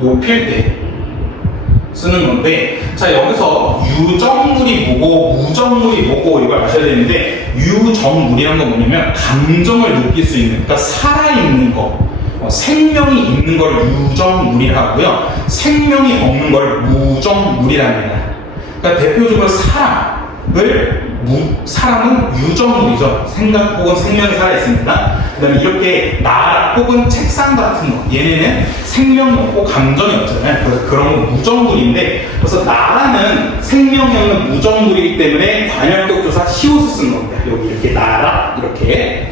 높일 때 쓰는 건데, 자, 여기서 유정물이 뭐고 무정물이 뭐고 이걸 아셔야 되는데, 유정물이란 건 뭐냐면 감정을 느낄 수 있는, 그러니까 살아있는 거, 생명이 있는 걸 유정물이라 하고요, 생명이 없는 걸 무정물이랍니다. 그러니까 대표적으로 사람은 유정물이죠. 생각 혹은 생명이 살아있습니다. 그 다음에 이렇게 나라 혹은 책상 같은 거, 얘네는 생명이 없고 감정이 없잖아요. 그래서 그런 건 무정물인데, 그래서 나라는 생명이 없는 무정물이기 때문에 관용격 조사 시옷을 쓴 겁니다. 여기 이렇게 나라, 이렇게.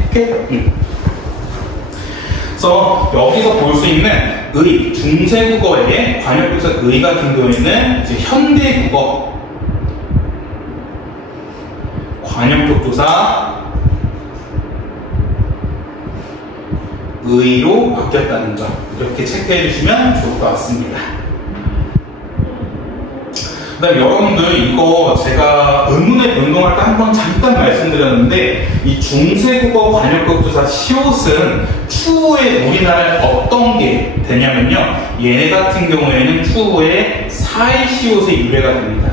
그래서 여기서 볼 수 있는 의, 중세국어의 관용격사 의 같은 경우에는 이제 현대국어 관용격 조사 의로 바뀌었다는 점, 이렇게 체크해 주시면 좋을 것 같습니다. 그다음 여러분들 이거 제가 의문의 변동할 때 한번 잠깐 말씀드렸는데 이 중세국어 관역국조사 시옷은 추후에 우리나라에 어떤 게 되냐면요, 얘네 같은 경우에는 추후에 사이 시옷의 유래가 됩니다.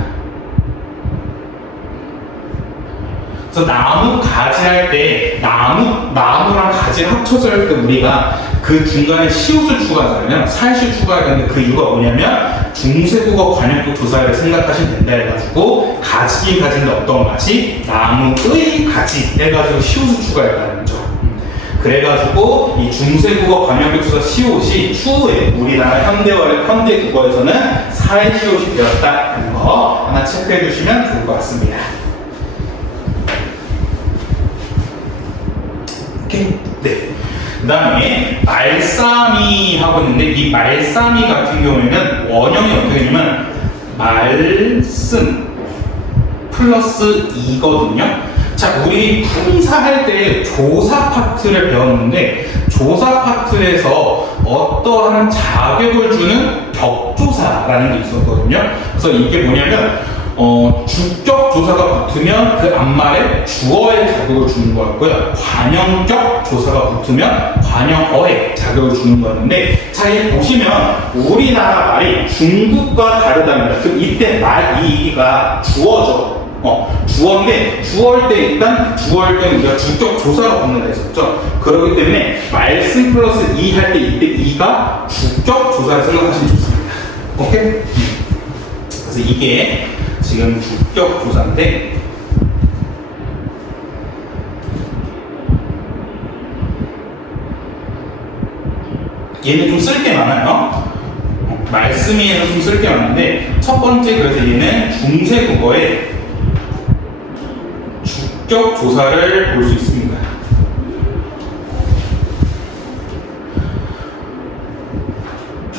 그래서 나무 가지 할 때 나무랑 가지를 합쳐서 할 때 우리가 그 중간에 시옷을 추가하잖아요. 사이시 추가해야 되는데 그 이유가 뭐냐면 중세국어 관역국 조사를 생각하시면 된다 해가지고 가지긴 가지인데 어떤 가지? 나무의 가지 해가지고 시옷을 추가했다는 거죠. 그래가지고 이 중세국어 관역국 조사 시옷이 추후에 우리나라 현대국어에서는 사이 시옷이 되었다는 거 하나 체크해 주시면 좋을 것 같습니다. 오케이? 네. 그 다음에 말싸미 하고 있는데 이 말싸미 같은 경우에는 원형이 어떻게 되냐면 말씀 플러스 이거든요. 자, 우리 품사할 때 조사 파트를 배웠는데 조사 파트에서 어떠한 자격을 주는 격조사라는 게 있었거든요. 그래서 이게 뭐냐면 주격 조사가 붙으면 그 앞말에 주어의 자격을 주는 거였고요. 관형격 조사가 붙으면 관형어의 자격을 주는 거였는데, 자, 이 보시면 우리나라 말이 중국과 다르답니다. 그럼 이때 말 이가 주어죠. 주어인데 주어일 때 일단 주어일 때는 우리가 주격 조사가 붙는다 했었죠. 그렇기 때문에 말씀 플러스 이 할 때 이때 이가 주격 조사를 생각하시면 좋습니다. 오케이? 그래서 이게 지금 주격 조사인데 얘는 좀 쓸 게 많아요. 말씀에는 좀 쓸 게 많은데 첫 번째, 그래서 얘는 중세국어의 주격 조사를 볼 수 있습니다.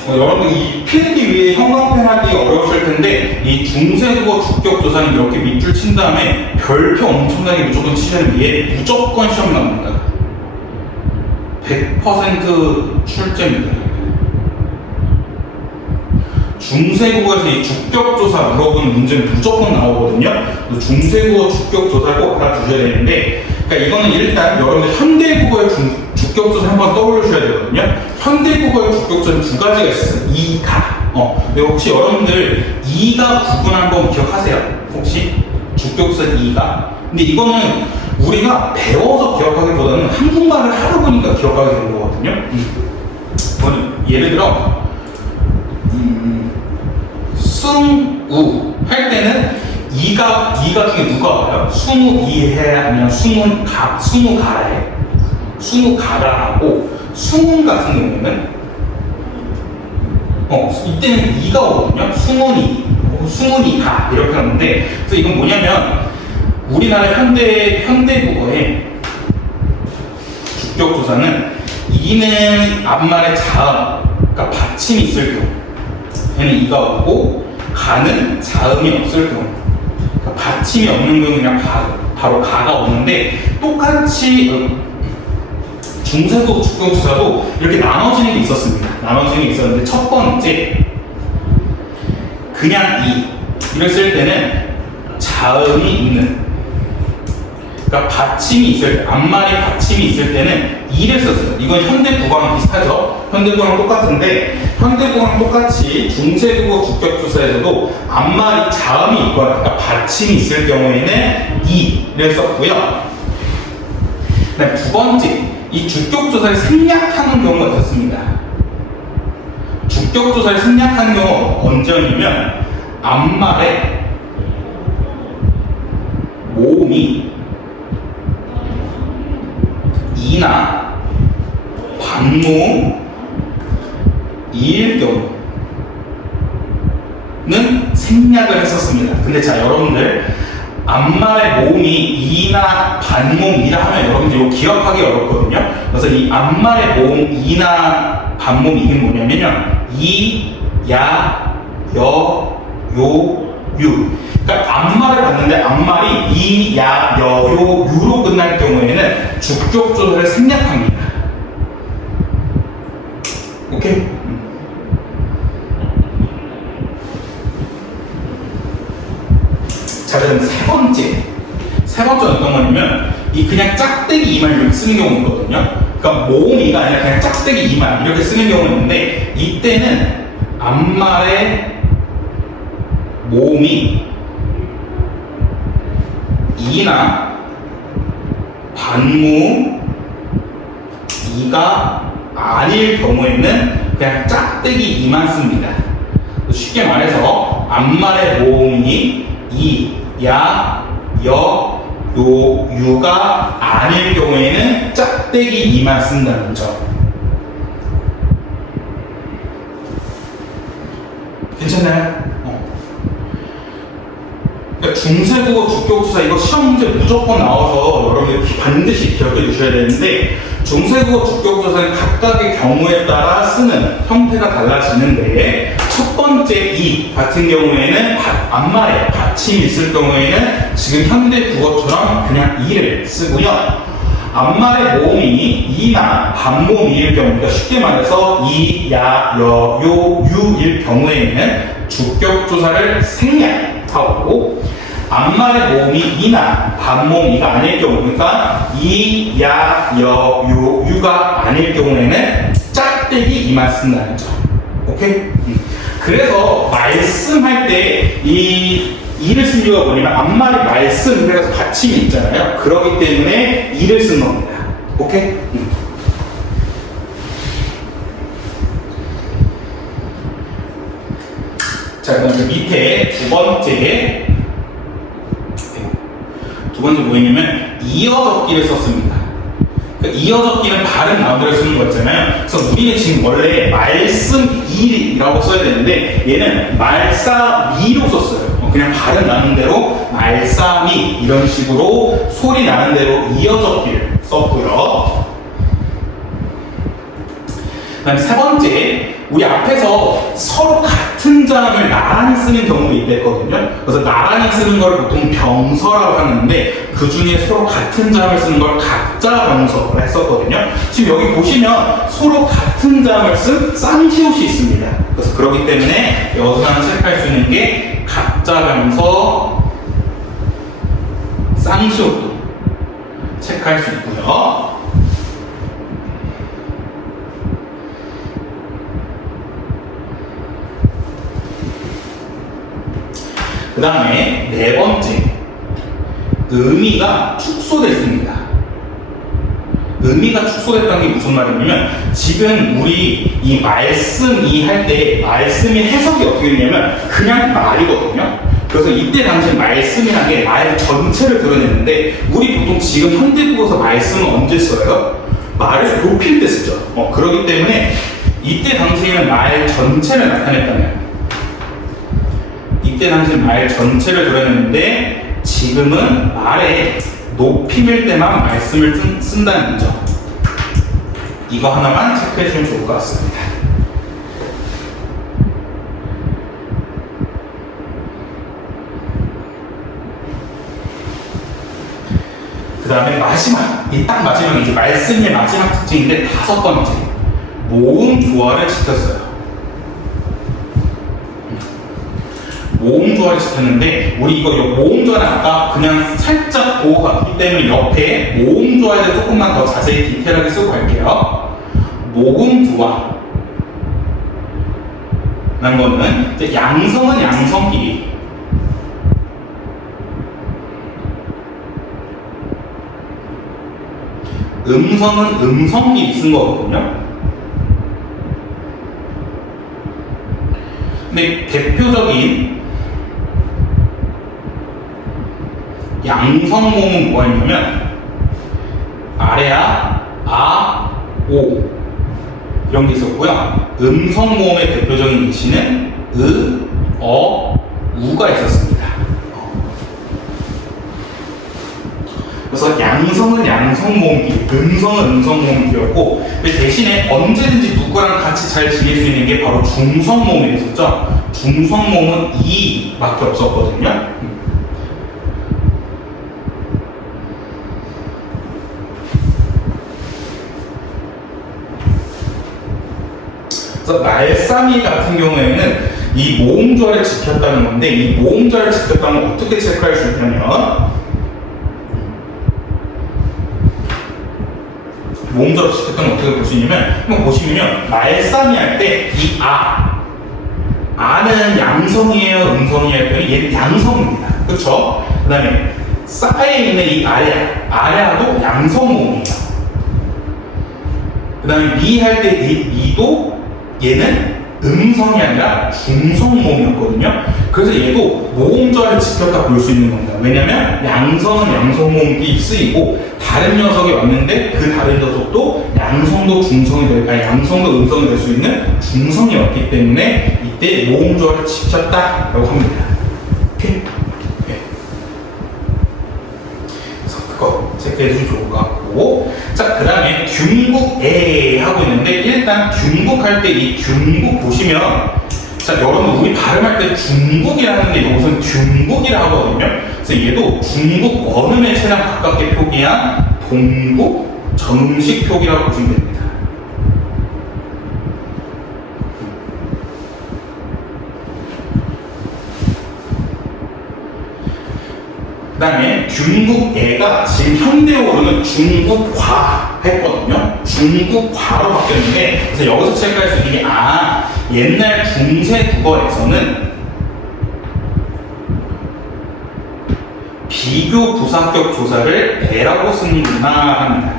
여러분 이 필기 위에 형광펜 하기 어려우실 텐데 이 중세국어 주격 조사는 이렇게 밑줄 친 다음에 별표 엄청나게 무조건 치시면 얘 무조건 시험 나옵니다. 100% 출제입니다. 중세국어에서 이 주격조사 물어보는 문제는 무조건 나오거든요. 중세국어 주격조사를 꼭 알아두셔야 되는데, 그러니까 이거는 일단 여러분들 현대국어의 주격조사 한번 떠올려주셔야 되거든요. 현대국어의 주격조사는 두 가지가 있어요. 이가. 근데 혹시 여러분들 이가 부분 한번 기억하세요? 혹시 주격조사 이가. 근데 이거는 우리가 배워서 기억하기보다는 한국말을 하다 보니까 기억하게 되는 거거든요. 예를 들어 승우 할 때는 이가 중에 누가 와요? 승우이해 아니면 승우가해? 승우가라하고 승운 같은 경우는 이때는 이가 오거든요. 승운이가 이렇게 하는데, 그래서 이건 뭐냐면 우리나라 현대국어의 주격조사는 이는 앞말에 자음, 그러니까 받침이 있을 경우, 얘는 이가 오고 가는 자음이 없을 경우, 그러니까 받침이 없는 경우 그냥 바로 가가 오는데, 똑같이 중세국어 주격조사도 이렇게 나눠지는 게 있었습니다. 나눠지는 게 있었는데 첫 번째 그냥 이랬을 때는 자음이 있는, 그러니까 받침이 있을 때, 앞말이 받침이 있을 때는 이를 썼어요. 이건 현대국어랑 비슷하죠? 현대국어랑 똑같은데, 현대국어랑 똑같이 중세국어 주격조사에서도 앞말이 자음이 있거나, 그러니까 받침이 있을 경우에는 이를 썼고요. 그다음 두 번째, 이 주격조사를 생략하는 경우가 있었습니다. 주격조사를 생략하는 경우가 언제냐면, 앞말에 모음이 이나 반모음 이일 경우는 생략을 했었습니다. 근데 자, 여러분들 앞말의 모음이 이나 반모음이라 하면 여러분들 이거 기억하기 어렵거든요. 그래서 이 앞말의 모음 이나 반모음 이는 뭐냐면요, 이, 야, 여, 요, 유. 그러니까 앞말을 봤는데 앞말이 이, 야, 여, 요, 유로 끝날 경우에는 주격조사를 생략합니다. 오케이? 자, 그럼 세 번째 어떤 거냐면 이 그냥 짝대기 이만 이렇게 쓰는 경우 있거든요. 그러니까 모음이가 아니라 그냥 짝대기 이만 이렇게 쓰는 경우는 있는데 이때는 앞말의 모음이 이나 반모음 이가 아닐 경우에는 그냥 짝대기 이만 씁니다. 쉽게 말해서 앞말의 모음이 이, 야, 여, 요, 유가 아닐 경우에는 짝대기 이만 쓴다는 점. 괜찮나요? 그러니까 중세국어 주격투사 이거 시험 문제 무조건 나와서 여러분들 반드시 기억해 두셔야 되는데 중세국어 주격투사는 각각의 경우에 따라 쓰는 형태가 달라지는데 첫 번째 이 같은 경우에는 앞말에 받침이 있을 경우에는 지금 현대 국어처럼 그냥 이를 쓰고요. 앞말의 모음이 이나 반모음일 경우, 그러니까 쉽게 말해서 이, 야, 여, 요, 유일 경우에는 주격조사를 생략하고 앞말의 모음이 이나 반모음이가 아닐 경우, 그러니까 이, 야, 여, 요, 유가 아닐 경우에는 짝대기 이만 쓴다는 점. 오케이? 그래서 말씀할 때 이를 쓴 이유가 뭐냐면 앞말이 말씀 그래서 받침이 있잖아요. 그렇기 때문에 이를 쓴 겁니다. 오케이? 자, 그럼 그 밑에 두 번째 뭐냐면 이어적기를 썼습니다. 그러니까 이어적기는 발음 나오대로 쓰는 거 있잖아요. 그래서 우리는 지금 원래 말씀이라고 써야 되는데 얘는 말싸미로 썼어요. 그냥 발음 나는 대로 말싸미 이런 식으로 소리 나는 대로 이어적기를 썼고요. 그 다음에 세 번째, 우리 앞에서 서로 같은 자음을 나란히 쓰는 경우도 있댔거든요. 그래서 나란히 쓰는 걸 보통 병서라고 하는데 그 중에 서로 같은 자음을 쓰는 걸 각자 병서라 했었거든요. 지금 여기 보시면 서로 같은 자음을 쓴 쌍시옷이 있습니다. 그래서 그렇기 때문에 여기서만 체크할 수 있는 게 각자 병서 쌍시옷도 체크할 수 있고요. 그 다음에 네 번째, 의미가 축소됐습니다. 의미가 축소됐다는 게 무슨 말이냐면 지금 우리 이 말씀이 할 때 말씀이 해석이 어떻게 되냐면 그냥 말이거든요. 그래서 이때 당시 말씀이라는 게 말 전체를 드러내는데 우리 보통 지금 현대국어에서 말씀은 언제 써요? 말을 높일 때 쓰죠. 그렇기 때문에 이때 당시에는 말 전체를 나타냈다면 이때 당시 말 전체를 드러냈는데 지금은 말에 높임일 때만 말씀을 쓴다는 거죠. 이거 하나만 체크해 주시면 좋을 것 같습니다. 그 다음에 마지막, 이 딱 마지막이 이제 말씀의 마지막 특징인데 다섯 번째, 모음 조화를 지켰어요. 모음 조화를 시켰는데 우리 이거 모음 조화는 아까 그냥 살짝 보고 갔기 때문에 옆에 모음 조화에 대해 조금만 더 자세히 디테일하게 쓰고 갈게요. 모음 조화 라는 거는 이제 양성은 양성끼리 음성은 음성끼리 쓴 거거든요. 근데 대표적인 양성 모음은 뭐였냐면 아래아, 아, 오 이런 게 있었고요. 음성 모음의 대표적인 예시는 으, 어, 우가 있었습니다. 그래서 양성은 양성 모음끼리, 음성은 음성 모음끼리였고 대신에 언제든지 누구랑 같이 잘 지낼 수 있는 게 바로 중성 모음이 있었죠. 중성 모음은 이밖에 없었거든요. 그래서 말싸미 같은 경우에는 이 모음절을 지켰다는 건데, 이 모음절을 지켰다는 건 어떻게 체크할 수 있냐면, 모음절을 지켰다는 건 어떻게 볼 수 있냐면, 한번 보시면요, 말싸미 할 때 이 아는 양성이에요, 음성이에요? 했더니 얘는 양성입니다. 그쵸? 그 다음에 싸에 있는 이 아래도 양성 모음이에요. 그 다음에 미 할 때 이 미도 얘는 음성이 아니라 중성 모음이었거든요. 그래서 얘도 모음절을 지켰다 볼 수 있는 겁니다. 왜냐면 양성은 양성 모음이 쓰이고 다른 녀석이 왔는데 그 다른 녀석도 양성도 중성이 양성도 음성이 될 수 있는 중성이 왔기 때문에 이때 모음절을 지켰다라고 합니다. 오케이? 네. 그래서 그거 체크해 주시면 좋을 것 같고, 자, 그 다음에 균국에 하고 있는데, 일단 균국할 때 이 균국 보시면, 자, 여러분 우리 발음할 때 중국이라는 게 이것은 균국이라 하거든요. 그래서 얘도 중국 원음에 최대한 가깝게 표기한 동국 정식 표기라고 보시면 됩니다. 그 다음에 균국애가 지금 현대어로는 중국과 했거든요. 중국과로 바뀌었는데, 그래서 여기서 체크할 수 있는 게, 옛날 중세 국어에서는 비교 부사격 조사를 애라고 쓰는구나 합니다.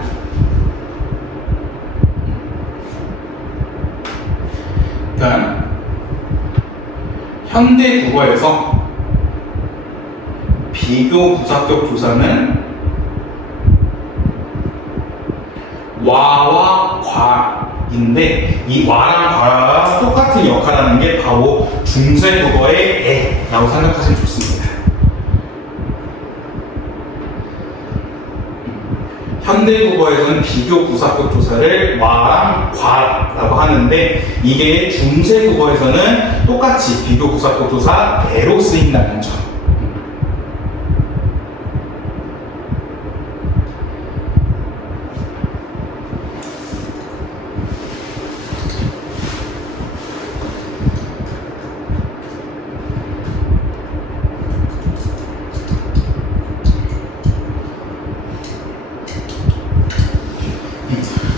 그러니까 현대 국어에서 비교 부사격 조사는 와와 과인데, 이 와랑 과가 똑같은 역할을 하는 게 바로 중세 국어의 애라고 생각하시면 좋습니다. 현대 국어에서는 비교 부사격 조사를 와랑 과라고 하는데, 이게 중세 국어에서는 똑같이 비교 부사격 조사 애로 쓰인다는 점.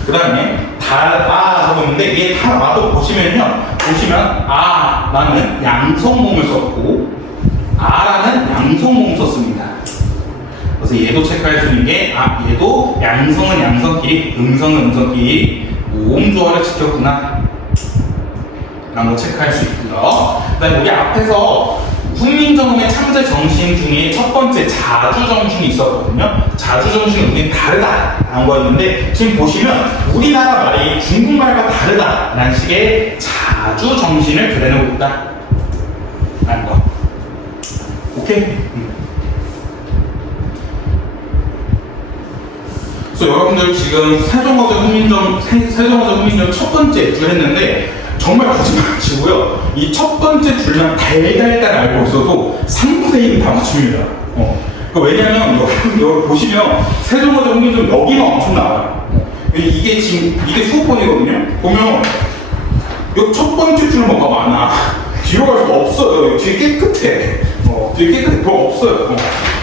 그 다음에 달아 하고 있는데, 이게 달아도 보시면 나는 양성모음을 썼고 아라는 양성모음 썼습니다. 그래서 얘도 체크할 수 있는 게, 얘도 양성은 양성끼리, 음성은 음성끼리 모음 조화를 지켰구나 라는 거 체크할 수 있고요. 그 다음에 우리 앞에서 훈민정음의 창제 정신 중에 첫 번째 자주 정신이 있었거든요. 자주 정신은 우리는 다르다라는 거였는데, 지금 보시면 우리나라 말이 중국말과 다르다라는 식의 자주 정신을 그려내고 있다라는 거. 오케이? 그래서 여러분들 지금 세종어제 훈민정 첫 번째 줄 했는데, 정말 거짓말 치고요. 이 첫 번째 줄만 달달달 알고 있어도 3분의 1은 다 맞춥니다. 왜냐면 여기 보시면 세종어제 훈민정 여기만 엄청 나와요. 이게 수업번이거든요. 보면 이 첫 번째 줄만 더 많아. 뒤로 갈 수가 없어요. 뒤에 깨끗해. 별로 없어요.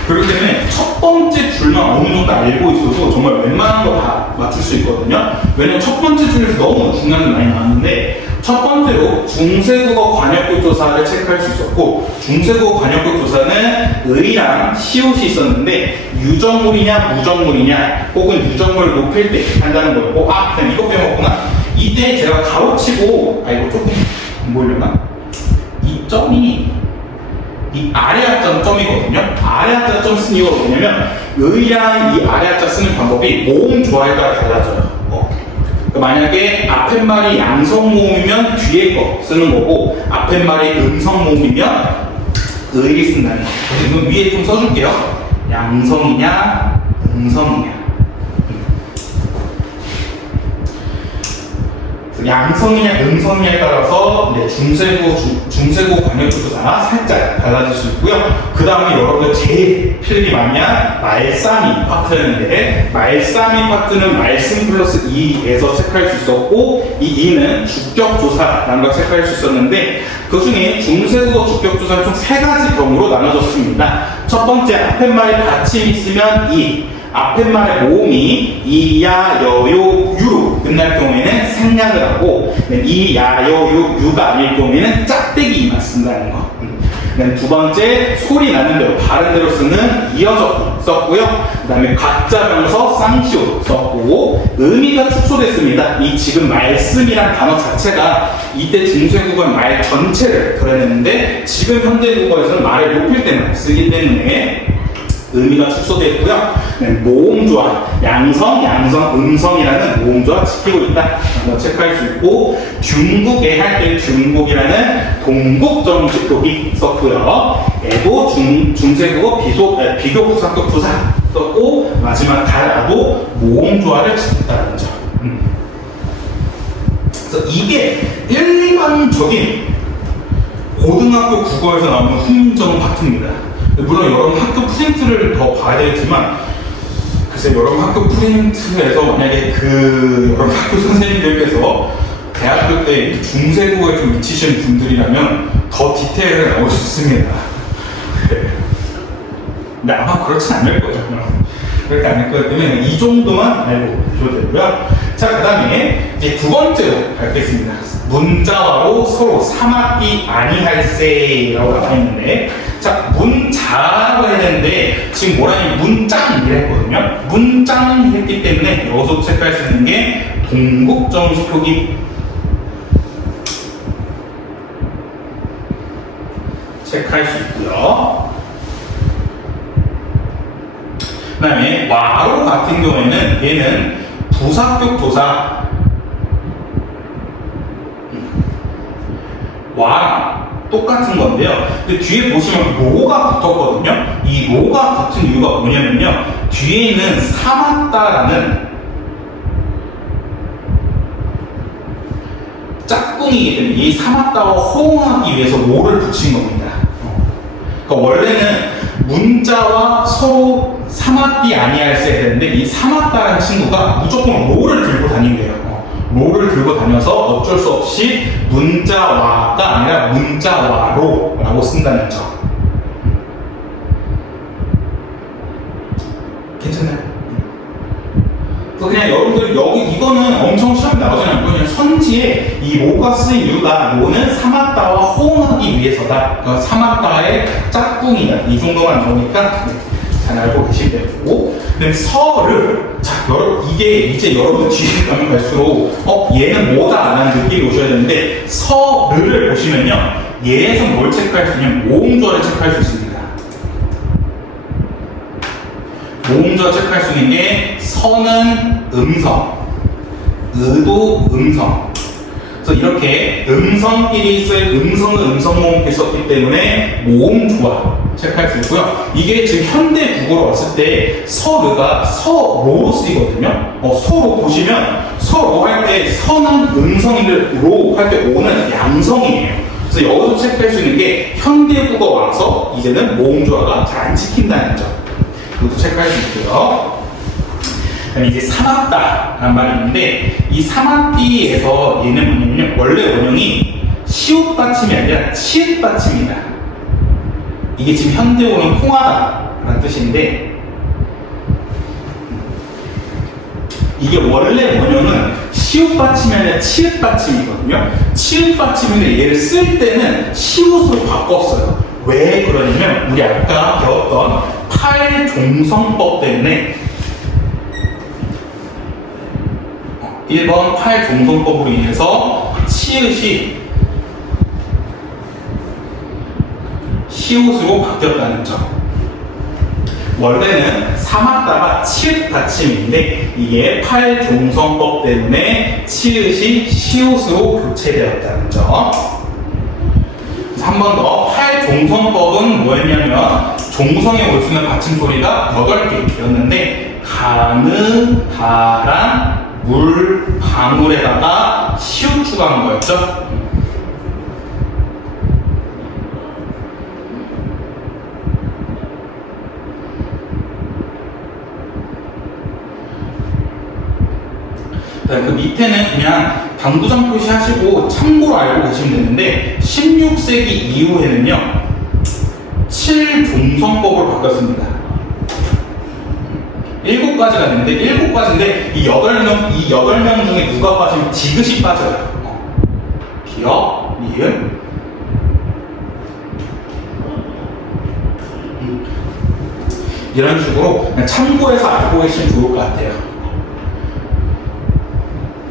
그렇기 때문에 첫 번째 줄만 어느 정도 알고 있어도 정말 웬만한 거 다 맞출 수 있거든요. 왜냐면 첫 번째 줄에서 너무 중요한 게 많이 나왔는데, 첫 번째로 중세국어 관역교 조사를 체크할 수 있었고, 중세국어 관역교 조사는 의랑 시옷이 있었는데, 유정물이냐 무정물이냐, 혹은 유정물을 높일 때 한다는 거였고, 그냥 이거 빼먹구나. 이때 제가 가로치고, 이거 조금 안 보이려나? 이 점이 이 아래 앞자 점이거든요. 아래 앞자 점 쓴 이유가 뭐냐면, 의랑 이 아래 앞자 쓰는 방법이 모음 조화에 따라 달라져요. 만약에 앞에 말이 양성 모음이면 뒤에 거 쓰는 거고, 앞에 말이 음성 모음이면 의를 쓴다는 거. 그래서 이건 위에 좀 써줄게요. 양성이냐 음성이냐. 양성이냐 음성이냐에 따라서 중세고 관역주소가 살짝 달라질 수 있고요. 그 다음에 여러분들 제일 필기 많이 한 말싸미 파트였는데, 말싸미 파트는 말씀 플러스 이에서 체크할 수 있었고, 이 이는 주격조사라는 걸 체크할 수 있었는데, 그 중에 중세국어 주격조사는 총 3가지 경우로 나눠졌습니다. 첫 번째, 앞에 말에 받침이 있으면 이, 앞에 말의 모음이 이, 야, 여, 요, 유로 끝날 경우에는 생략을 하고, 이, 야, 여, 요, 유가 아닐 경우에는 짝대기만 쓴다는 거. 두 번째, 소리 나는 대로, 바른 대로 쓰는 이어져 썼고요. 그 다음에 가짜명서 쌍시오 썼고, 의미가 축소됐습니다. 이 지금 말씀이란 단어 자체가 이때 중세국어의 말 전체를 드러냈는데, 지금 현대국어에서는 말을 높일 때만 쓰기 때문에 의미가 축소되었고요. 모음조화, 양성, 음성이라는 모음조화 지키고 있다. 한번 체크할 수 있고, 중국에 할 때 중국이라는 동국정식독이 썼고요. 에도 중세국어 비교 부사격 부사 썼고, 마지막 달아도 모음조화를 지켰다는 점. 그래서 이게 일반적인 고등학교 국어에서 나오는 훈민정 파트입니다. 물론 여러분 학교 프린트를 더 봐야 되겠지만, 글쎄 여러분 학교 프린트에서 만약에 여러분 학교 선생님들께서 대학교 때 중세국어에 좀 미치신 분들이라면 더 디테일하게 나올 수 있습니다. 근데 아마 그렇진 않을 거죠. 그렇게 않을 거기 때문에 이 정도만 알고 계셔도 되고요. 자, 그 다음에 이제 두 번째로 밟겠습니다. 문자와로 서로 삼합이 아니할세라고 나와 있는데, 자, 문자라고 해야 되는데 지금 뭐라니 문짱이라 했거든요. 문짱 했기 때문에 여기서 체크할 수 있는 게 동국정식 표기 체크할 수 있고요. 그 다음에 와로 같은 경우에는 얘는 부사격 조사 와랑 똑같은 건데요. 근데 뒤에 보시면 로가 붙었거든요. 이 로가 붙은 이유가 뭐냐면요. 뒤에 있는 삼았다라는 짝꿍이기 때문에 이 삼았다와 호응하기 위해서 로를 붙인 겁니다. 그러니까 원래는 문자와 서로 삼았디 아니할세 되는데, 이 삼았다라는 친구가 무조건 로를 들고 다닌대요. 로를 들고 다녀서 어쩔 수 없이 문자와가 아니라 문자와로라고 쓴다는 점. 괜찮나요? 그래서 그냥 여러분들 이거는 엄청 시험에 나오지 않고 그냥 선지에 이 로가 쓰인 이유가 로는 삼았다와 호응하기 위해서다. 그러니까 삼았다의 짝꿍이다. 이 정도만 나오니까 잘 알고 계실 되고, 그다음에 서를, 자, 이게 이제 여러분 뒤에 가면 갈수록 얘는 뭐다 라는 느낌이 오셔야 되는데, 서를 보시면요, 얘에서 뭘 체크할 수 있냐면 모음조화를 체크할 수 있습니다. 모음조화 체크할 수 있는 게 서는 음성, 의도 음성. 그래서 이렇게 음성끼리 있어야 음성은 음성모음이 썼기 때문에 모음조화 체크할 수 있고요. 이게 지금 현대 국어로 왔을 때 서르가 서로로 쓰이거든요. 서로 보시면 서로 할 때 서는 음성인데 로 할 때 오는 양성이에요. 그래서 여기서 체크할 수 있는 게 현대 국어 와서 이제는 모음조화가 잘 안 지킨다는 점. 이것도 체크할 수 있고요. 그다음에 이제 삼았다라는 말이 있는데, 이 삼았디에서 얘는 뭐냐면 원래 원형이 시옷 받침이 아니라 치읓 받침이다. 이게 지금 현대어는 통하다라는 뜻인데, 이게 원래 원형은 시옷 받침이 아니라 치읓 받침이거든요. 치읓 받침인데 얘를 쓸 때는 시옷으로 바꿨어요. 왜 그러냐면 우리 아까 배웠던 팔종성법 때문에 1번 팔종성법으로 인해서 치읓이 시옷으로 바뀌었다는 점. 원래는 삼았다가 치읓 받침인데 이게 팔종성법 때문에 치읓이 시옷으로 교체되었다는 점. 한 번 더, 팔종성법은 뭐였냐면 종성에 올 수 있는 받침 소리가 8개였는데 가느, 다랑, 물, 방울에다가 시옷 추가한 거였죠. 그 밑에는 그냥 당구장 표시하시고 참고로 알고 계시면 되는데 16세기 이후에는요 7종성법으로 바뀌었습니다. 7가지가 있는데 7가지인데 이 8명 중에 누가 빠지면 디귿이 빠져요. 기역, 니은, 이런 식으로 그냥 참고해서 알고 계시면 좋을 것 같아요.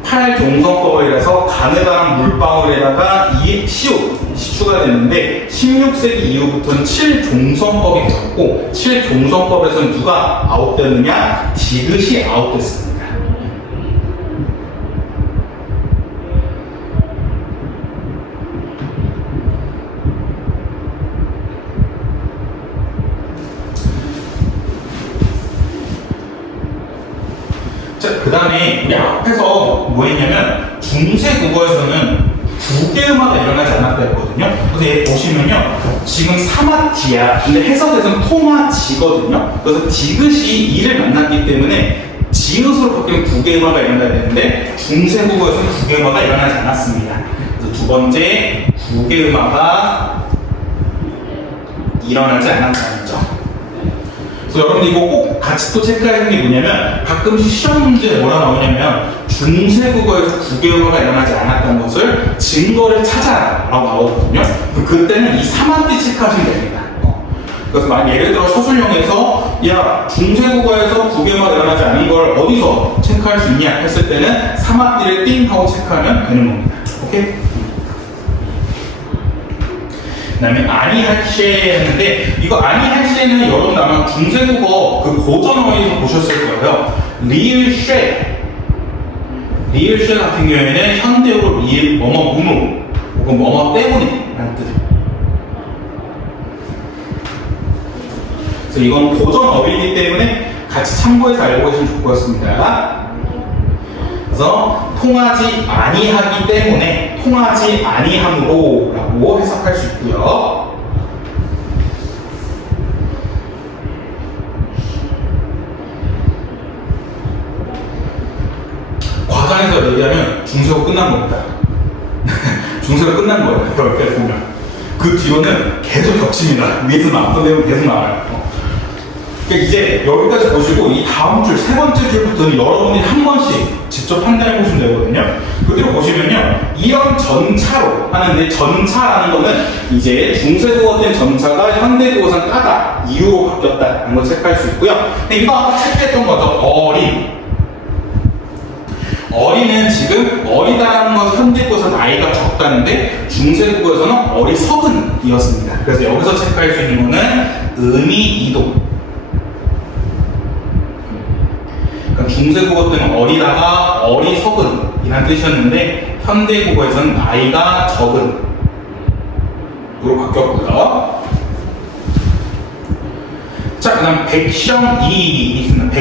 8종성법이라서 가느다란 물방울에다가 시옷이 추가됐는데 16세기 이후부터는 7종성법이 되었고 7종성법에서는 누가 아웃되느냐? 디귿이 아웃됐습니다. 자, 그 다음에 우리 앞에서 뭐 했냐면 중세 국어에서는 구개음화가 일어나지 않았다 했거든요. 그래서 얘 보시면요 지금 사마티야 근데 해석에서는 토마지거든요. 그래서 디귿이 이를 만났기 때문에 지읒으로 바뀌면 구개음화가 일어나야 되는데 중세 국어에서는 구개음화가 일어나지 않았습니다. 그래서 두 번째 구개음화가 일어나지 않았다는 점. 그래서 여러분들 이거 꼭 같이 또 체크해야 하는 게 뭐냐면 가끔씩 시험 문제에 뭐라 나오냐면 중세국어에서 구개음화가 일어나지 않았던 것을 증거를 찾아라 라고 나오거든요. 그때는 이 사마티 체크하시면 됩니다. 그래서 만약 예를 들어 서술형에서 야 중세국어에서 구개음화가 일어나지 않은 걸 어디서 체크할 수 있냐 했을 때는 사마티를 띵 하고 체크하면 되는 겁니다. 오케이? 그 다음에 아니할시에 했는데 이거 아니할시에는 여러분 아마 중세국어 그 고전어휘에서 보셨을 거예요. 리을쉐 같은 경우에는 현대어로 리을 뭐뭐 무무 혹은 뭐뭐 때문에 라는 뜻. 그래서 이건 고전어휘이기 때문에 같이 참고해서 알고 계시면 좋을 것 같습니다. 그래서 통하지 아니하기 때문에 통하지 아니함으로 라고 해석할 수 있고요. 과장해서 얘기하면 중세가 끝난 겁니다. 중세가 끝난 거예요. 여기까지 보면. 그 뒤로는 계속 겹칩니다. 위에서 나왔던 데는 계속 나와요. 그러니까 이제 여기까지 보시고 이 다음 줄, 세 번째 줄부터는 여러분이 한 번씩 직접 판단해 보시면 되거든요. 그대로 보시면요. 이런 전차로 하는데 전차라는 거는 이제 중세국어 때 전차가 현대국어상 까다, 이유로 바뀌었다는 걸 체크할 수 있고요. 근데 이거 아까 체크했던 거죠. 어린은 지금 어리다라는 건 현대국어에서 나이가 적다는데 중세국어에서는 어리석은이었습니다. 그래서 여기서 체크할 수 있는 거는 의미 이동. 중세국어 때는 어리다가 어리석은이라는 뜻이었는데 현대국어에서는 나이가 적은으로 바뀌었고요. 자, 그 다음 백성이 있습니다.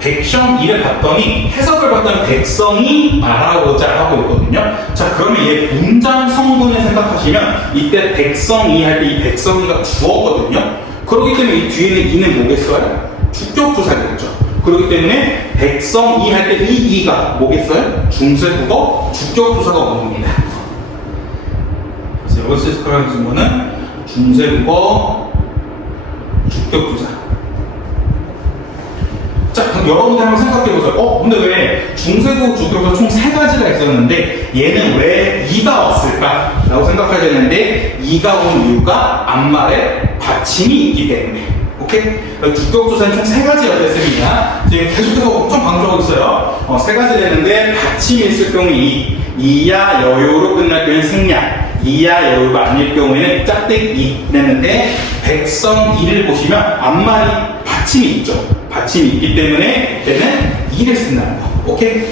백성이를 봤더니 해석을 봤더니 백성이 말하고자 하고 있거든요. 자, 그러면 얘 문장 성분을 생각하시면 이때 백성이 할 때 이 백성이가 주어거든요. 그렇기 때문에 이 뒤에는 이는 뭐겠어요? 주격조사겠죠. 그렇기 때문에 백성이 할 때 이 이가 뭐겠어요? 중세국어 주격조사가 오는 겁니다. 그래서 여기서 체크하는 증거는 중세국어 주격조사. 자, 그럼 여러분들 한번 생각해보세요. 근데 왜 중세국어 주격조사 총 3가지가 있었는데 얘는 왜 이가 왔을까? 라고 생각해야 되는데 이가 온 이유가 앞말에 받침이 있기 때문에. 오케이? 주격조사는 총 3가지가 됐습니다. 지금 계속해서 엄청 강조하고 있어요. 3가지 되는데 받침이 있을 경우 이야 여유로 끝날 때는 승냐, 이야 여유가 아닐 경우에는 짝대기 됐는데 백성이를 보시면 앞말이 받침이 있죠. 받침이 있기 때문에 그때는 이를 쓴다는 거. 오케이?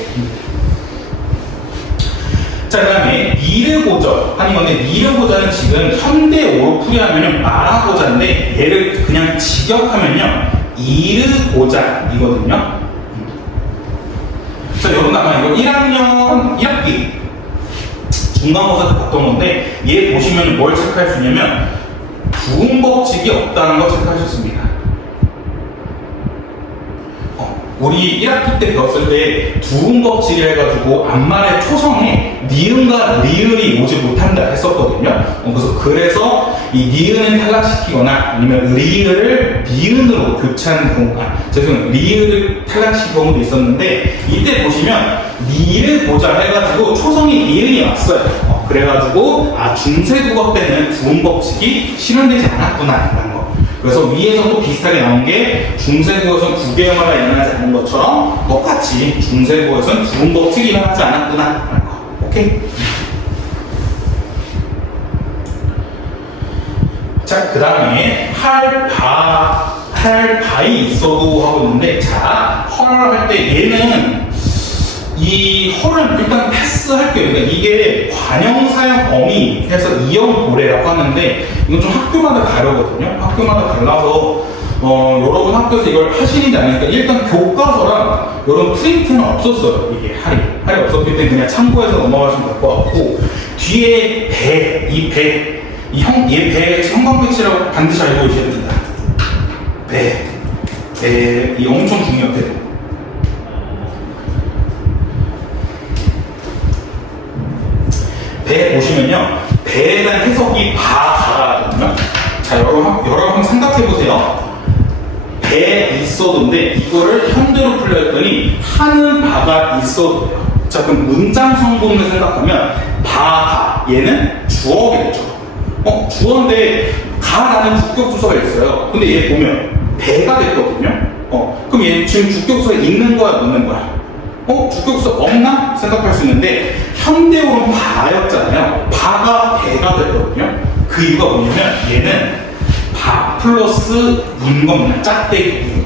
자, 그 다음에 미르고자 하는 건데 미르고자는 지금 현대어로 풀이하면 말하고자인데 얘를 그냥 직역하면요 이르고자이거든요. 자, 자, 여러분 아마 이거 1학년 1학기 중간고사 때 봤던 건데 얘 보시면 뭘 체크할 수 있냐면 부음법칙이 없다는 걸 체크할 수 있습니다. 우리 1학기 때 배웠을 때 두음법칙을 해가지고 앞말의 초성에 니은과 리을이 오지 못한다 했었거든요. 그래서 이 니은을 탈락시키거나 아니면 리을을 니은으로 교체하는 경우가, 리을을 탈락시킨 경우도 있었는데 이때 보시면 니를 보자 해가지고 초성이 니은이 왔어요. 그래가지고 중세국어 때는 두음법칙이 실현되지 않았구나 라는 거. 그래서 위에서도 비슷하게 나온 게 중세국어에서는 구개영화가 일어나지 않은 것처럼 똑같이 중세국어에서는 두음법칙이 일어나지 않았구나 라는 거. 오케이? 자, 그 다음에 할 바이 있어도 하고 있는데, 자, 헐 할 때 얘는 이 헐은 일단 패스할게요. 그러니까 이게 관형사형 범위 해서 이형고래라고 하는데 이건 좀 학교마다 다르거든요. 학교마다 달라서 여러분 학교에서 이걸 하시는지 아니니까 일단 교과서랑 이런 프린트는 없었어요. 이게 할이 없었기 때문에 그냥 참고해서 넘어가시면 될 것 같고, 뒤에 얘 배 형광배치라고 반드시 알고 계셔야 됩니다. 이 엄청 중요해요. 배 보시면요, 배에 대한 해석이 바가거든요. 자, 여러분 한번 생각해보세요. 배 있어도인데 이거를 현대로 풀려했더니 하는 바가 있어도 돼요. 자, 그럼 문장 성분을 생각하면 바가 얘는 주어겠죠. 주어인데 가라는 주격부사가 있어요. 근데 얘 보면 배가 됐거든요. 그럼 얘 지금 주격부사가 있는 거야, 없는 거야? 주격부사 없나? 생각할 수 있는데 현대어는 바였잖아요. 바가 배가 됐거든요. 그 이유가 뭐냐면 얘는 바 플러스 인 겁니다. 짝대기 2.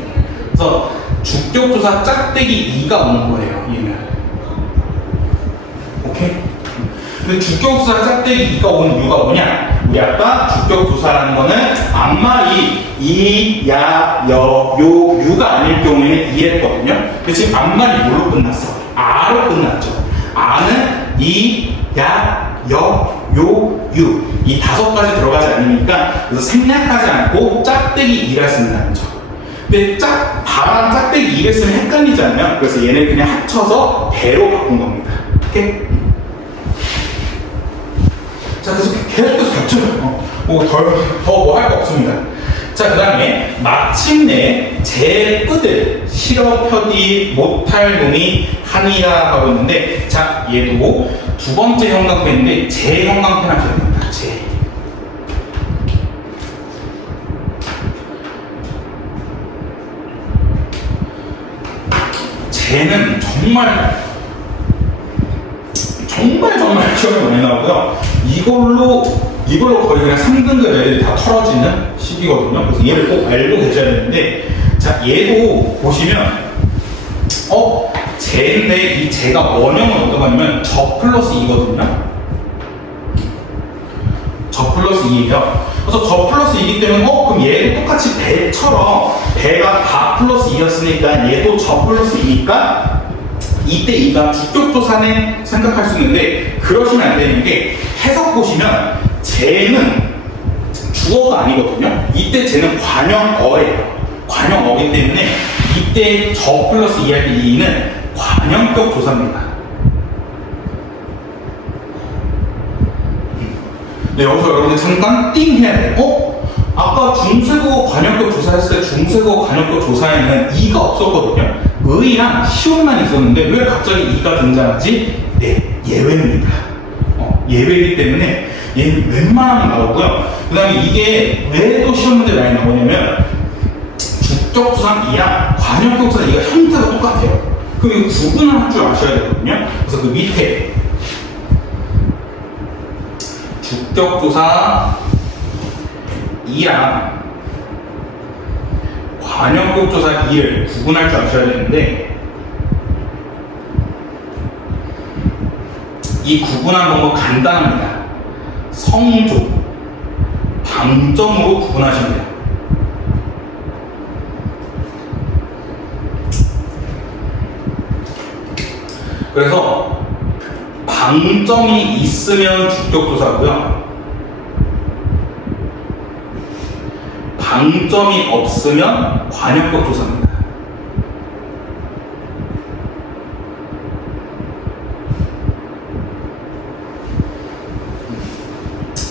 그래서 주격조사 짝대기 2가 온 거예요. 얘는. 오케이? 근데 주격조사 짝대기 2가 온 이유가 뭐냐? 우리 아까 주격조사라는 거는 앞말이 이, 야, 여, 요, 유가 아닐 경우에는 이랬거든요. 근데 지금 앞말이 뭘로 끝났어? 아로 끝났죠. 아는 이, 야, 여, 요, 유. 이 5가지 들어가지 않으니까 그래서 생략하지 않고 짝대기 2를 쓴다는 점. 근데 바랑 짝대기 2를 쓰면 헷갈리잖아요. 그래서 얘를 그냥 합쳐서 배로 바꾼 겁니다. 오케이? 자, 그래서 계속해서 겹쳐요. 더 할 거 없습니다. 자, 그 다음에 마침내 제 끝을 실어 펴디 못할 놈이 하니라 하고 있는데, 자, 얘도 두 번째 형광펜인데 제 형광펜 하셔야 됩니다. 제. 쟤는 정말 시험이 많이 나오고요. 이걸로 거의 그냥 3등급 애들이 다 털어지는 시기거든요. 그래서 얘를 꼭 알고 계셔야 되는데, 자, 얘도 보시면 쟤인데 이 쟤가 원형은 어떤 거냐면 저 플러스 2거든요. 저 플러스 2예요. 그래서 저 플러스 2이기 때문에 그럼 얘도 똑같이 배처럼 배가 바 플러스 2였으니까 얘도 저 플러스 2니까 이때 2가 주격조사네 생각할 수 있는데, 그러시면 안 되는 게 해석 보시면 쟤는 주어가 아니거든요. 이때 쟤는 관형어예요. 관형어이기 때문에 이때 저 플러스 2할 때 2는 관형격 조사입니다. 네, 여기서 여러분들 잠깐 띵 해야 돼요. 아까 중세국어 관형격 조사했을 때 중세국어 관형격 조사에는 2가 없었거든요. 의랑 시온만 있었는데 왜 갑자기 2가 등장하지? 네, 예외입니다. 예외이기 때문에 얘는 웬만하면 나오고요. 그 다음에 이게 왜 또 시험 문제 많이 나오냐면 주격조사 2랑 관형격조사 2가 형태가 똑같아요. 그럼 이거 구분을 할 줄 아셔야 되거든요. 그래서 그 밑에 주격조사 2랑 관형격조사 2를 구분할 줄 아셔야 되는데, 이 구분하는 방법 간단합니다. 성조, 방정으로 구분하시면 돼요. 그래서 방점이 있으면 주격조사고요. 방점이 없으면 관역격 조사입니다.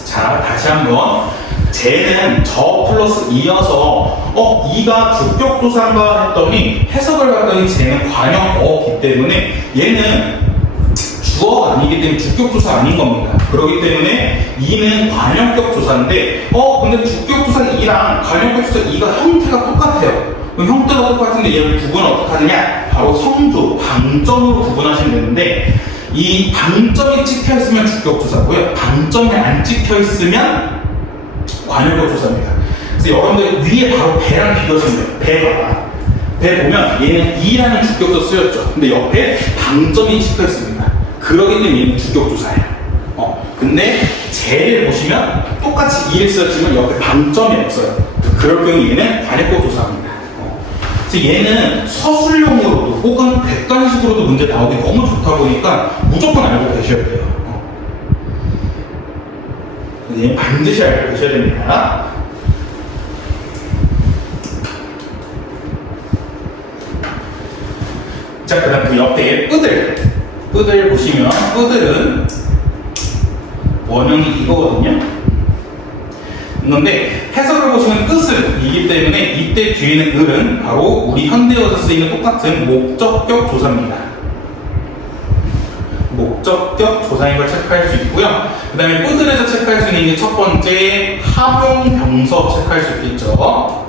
자, 다시 한번. 쟤는 저 플러스 2여서 2가 주격조사인가 했더니 해석을 봤더니 쟤는 관역어기 때문에 얘는 주어가 아니기 때문에 주격조사 아닌 겁니다. 그렇기 때문에 2는 관역격 조사인데 근데 주격조사 2랑 관역격 조사 2가 형태가 똑같아요. 그럼 형태가 똑같은데 얘를 구분을 어떻게 하느냐? 바로 성조, 방점으로 구분하시면 되는데 이 방점이 찍혀 있으면 주격조사고요. 방점이 안 찍혀 있으면 관역격 조사입니다. 그래서 여러분들 위에 바로 배랑 비교하시면 돼요. 배 보면 얘는 2라는 주격조 쓰였죠. 근데 옆에 방점이 찍혀 있습니다. 그러기 때문에 얘는 주격조사예요. 근데 쟤를 보시면 똑같이 2를 쓰였지만 옆에 방점이 없어요. 그럴 경우 얘는 관역격 조사입니다. 그래서 얘는 서술형으로도 혹은 객관식으로도 문제 나오기 너무 좋다 보니까 무조건 알고 계셔야 돼요. 얘는 반드시 알고 계셔야 됩니다. 자, 그 다음 그 옆에 뿌들 보시면 뿌들은 원형이 이거거든요. 그런데 해석을 보시면 뜻은 이기 때문에 이때 뒤에 있는 을은 바로 우리 현대어에서 쓰이는 똑같은 목적격 조사입니다. 목적격 조사인 걸 체크할 수 있고요. 그 다음에 뿌들에서 체크할 수 있는 게 첫 번째 합용병서 체크할 수 있겠죠.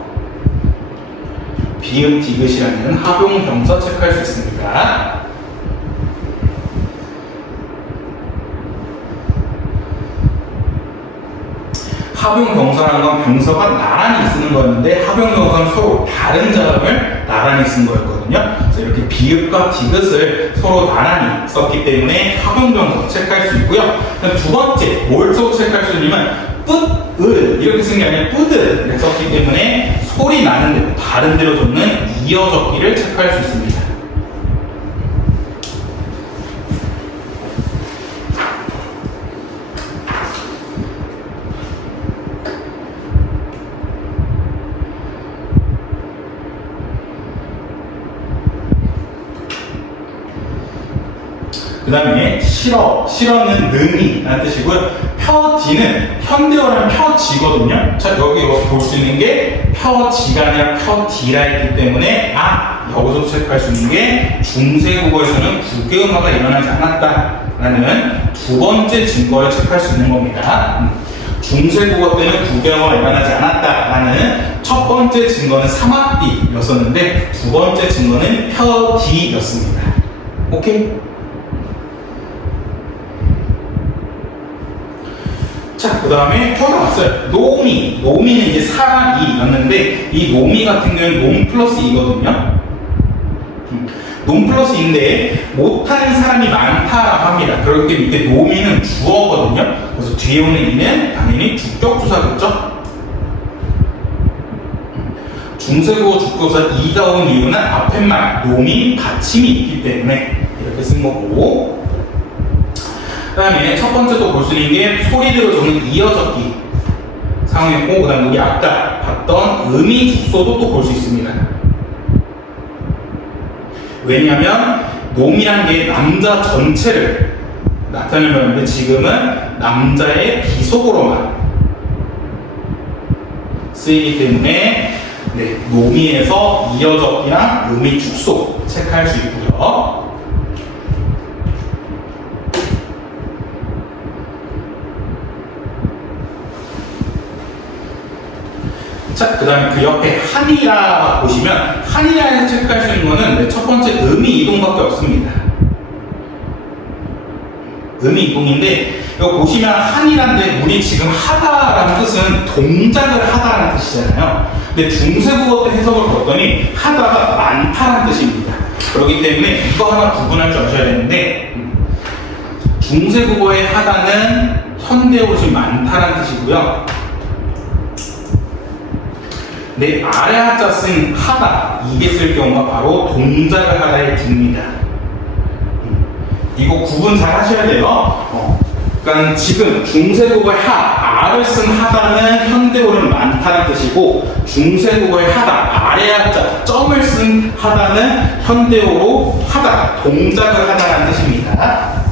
비읍 디귿이라는 합용병서 체크할 수 있습니다. 합용병서라는 건 병서가 나란히 쓰는 거였는데 합용병서는 서로 다른 자음을 나란히 쓴 거였거든요. 그래서 이렇게 비읍과 디귿을 서로 나란히 썼기 때문에 합용병서 체크할 수 있고요. 두 번째 뭘 써서 체크할 수 있냐면 뿌을 이렇게 쓴 게 아니라 뿌들 이렇게 썼기 때문에 소리 나는 대로 다른 데로 적는 이어 적기를 체크할 수 있습니다. 그 다음에 실어는 능이 라는 뜻이고요. 펴지는 현대어랑 펴지거든요. 자, 여기 볼 수 있는 게 펴지가 아니라 펴디라 했기 때문에 여기서 체크할 수 있는 게 중세국어에서는 국외음화가 일어나지 않았다라는 두 번째 증거를 체크할 수 있는 겁니다. 중세국어 때는 국외음화가 일어나지 않았다라는 첫 번째 증거는 사마띠였었는데 두 번째 증거는 펴디였습니다. 오케이? 자, 그 다음에 펴 나왔어요. 노미는 이제 사이였는데 이 노미 같은 경우는 논 플러스 이거든요. 논 플러스 인데 못하는 사람이 많다라고 합니다. 그렇기 때문에 이때 노미는 주어거든요. 그래서 뒤에 오는 이는 당연히 주격조사겠죠. 중세국어 주격조사 이가 온 이유는 앞에 말 노미 받침이 있기 때문에 이렇게 쓴 거고. 그 다음에 첫 번째도 볼 수 있는 게 소리대로 적는 이어적기 상황이었고, 그 다음에 우리 아까 봤던 의미 축소도 또 볼 수 있습니다. 왜냐하면 놈이란 게 남자 전체를 나타내는 거였는데 지금은 남자의 비속어로만 쓰이기 때문에 노미에서 이어적기랑 의미 축소 체크할 수 있고요. 자, 그 다음에 그 옆에 한이라 보시면 한이라에서 체크할 수 있는 거는 첫 번째 의미 이동밖에 없습니다. 의미 이동인데 여기 보시면 한이란데 우리 지금 하다라는 뜻은 동작을 하다라는 뜻이잖아요. 근데 중세국어 때 해석을 봤더니 하다가 많다라는 뜻입니다. 그렇기 때문에 이거 하나 구분할 줄 아셔야 되는데 중세국어의 하다는 현대어로 지금 많다라는 뜻이고요. 아래 하자 쓴 하다 이게 쓸 경우가 바로 동작을 하다의 두입니다. 이거 구분 잘 하셔야 돼요. 그러니까 지금 중세국어의 R을 쓴 하다는 현대어는 많다는 뜻이고, 중세국어의 하다, 아래 하자, 점을 쓴 하다는 현대어로 하다, 동작을 하다라는 뜻입니다.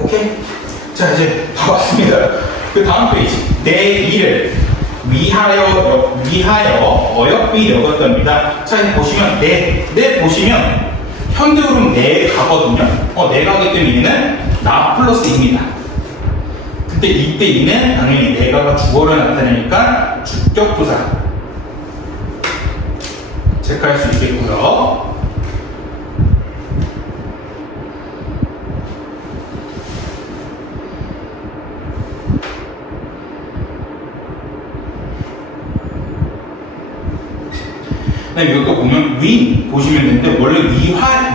오케이? 자, 이제 다 왔습니다. 그 다음 페이지. 내 일을 위하여 어역비 여겼답니다. 자, 이제 보시면 내 보시면 현대어로는 내가거든요. 내가기 때문에 이는 나 플러스 입니다. 근데 이때 이는 당연히 내가가 주어를 나타내니까 주격부사 체크할 수 있겠고요. 이것도 보면 위 보시면 되는데 원래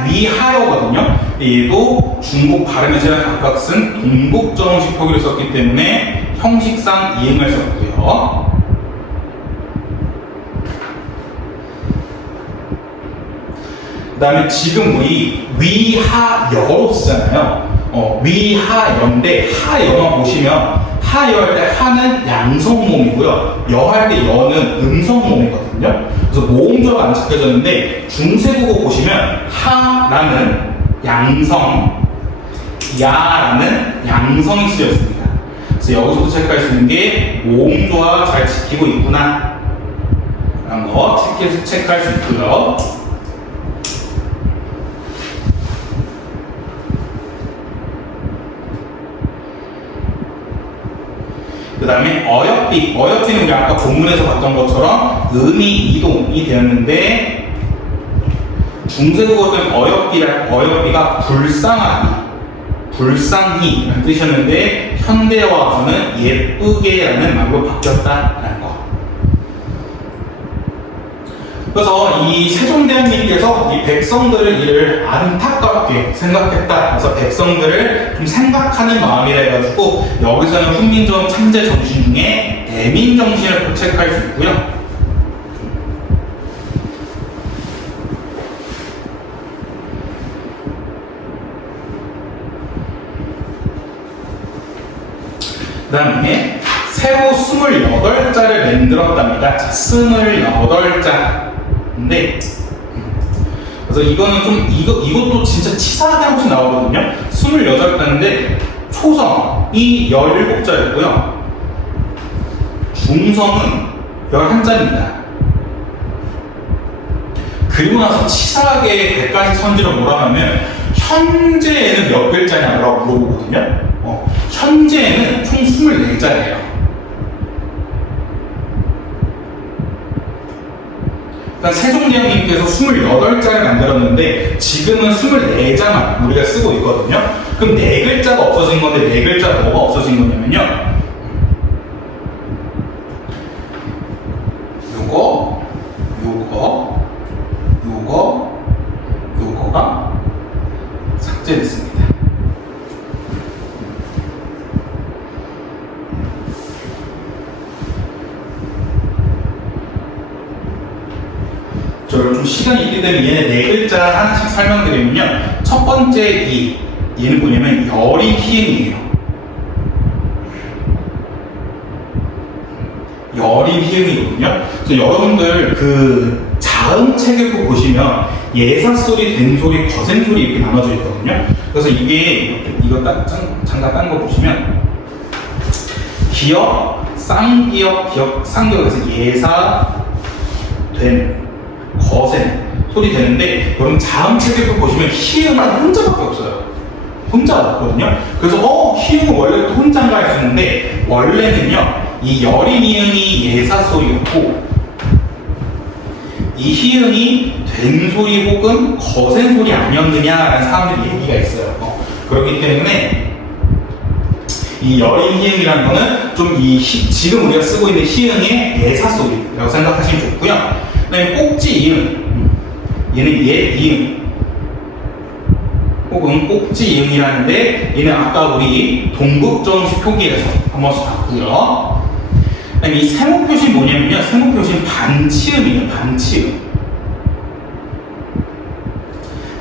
위하여거든요. 얘도 중국 발음에서 각각 쓴 동국정식 표기를 썼기 때문에 형식상 이응을 썼고요. 그 다음에 지금 우리 위하여로 쓰잖아요. 위하여인데 하여만 보시면 하여할 때 하는 양성모음이고요. 여할 때 여는 음성모음이거든요. 그래서 모음조가 안 지켜졌는데 중세국어 보시면 하라는 양성, 야라는 양성이 쓰여있습니다. 그래서 여기서도 체크할 수 있는 게 모음조화 잘 지키고 있구나 라는 거 체크할 수 있고요. 그 다음에 어역비는 우리 아까 본문에서 봤던 것처럼 음이 이동이 되었는데, 중세국어는 어역비가 불쌍히 라는 뜻이었는데 현대어와서는 예쁘게 라는 말로 바뀌었다라는 거. 그래서 이 세종대왕님께서 이 백성들을 이를 안타깝게 생각했다. 그래서 백성들을 좀 생각하는 마음이라 해가지고 여기서는 훈민정 창제 정신 중에 대민 정신을 포착할 수 있고요. 그 다음에 새로 28자를 만들었답니다. 자, 28자. 근데 그래서 이거는 좀 이것도 진짜 치사하게 한 번씩 나오거든요. 28자인데 초성이 17자였고요. 중성은 11자입니다. 그리고 나서 치사하게 100가지 선지를 몰아가면 현재에는 몇 글자냐고 물어보거든요. 현재에는 총 24자예요. 그러니까 세종대왕님께서 28자를 만들었는데 지금은 24자만 우리가 쓰고 있거든요. 그럼 4글자가 없어진 건데 4글자 뭐가 없어진 거냐면요. 요거가 삭제됐습니다. 좀 시간이 있기 때문에 얘네 4글자 하나씩 설명드리면요. 첫 번째 얘는 뭐냐면 열이 희응이에요. 열이 희응이거든요. 그래서 여러분들 그 자음 책을 보시면 예사소리, 된소리, 거센소리 이렇게 나눠져 있거든요. 그래서 이거 딱 잠깐 딴 거 보시면 기역, 쌍기역, 기역, 쌍기역에서 예사, 된, 거센 소리 되는데, 여러분 자음 책을 보시면 희응은 혼자밖에 없어요. 혼자 없거든요. 그래서 희응은 원래 또 혼자인가 했었는데 원래는요 이 열이 희응이 예사 소리였고 이 희응이 된 소리 혹은 거센 소리 아니었느냐라는 사람들이 얘기가 있어요. 그렇기 때문에 이 열인 희응이라는 거는 좀 지금 우리가 쓰고 있는 희응의 예사 소리라고 생각하시면 좋고요. 그다음에 꼭지 이응, 얘는 예 이응 혹은 꼭지 이응이라는데 얘는 아까 우리 동국정식 표기에서 한 번씩 봤고요. 이 세모 표시는 뭐냐면요. 세모 표시는 반치음이에요. 반치음.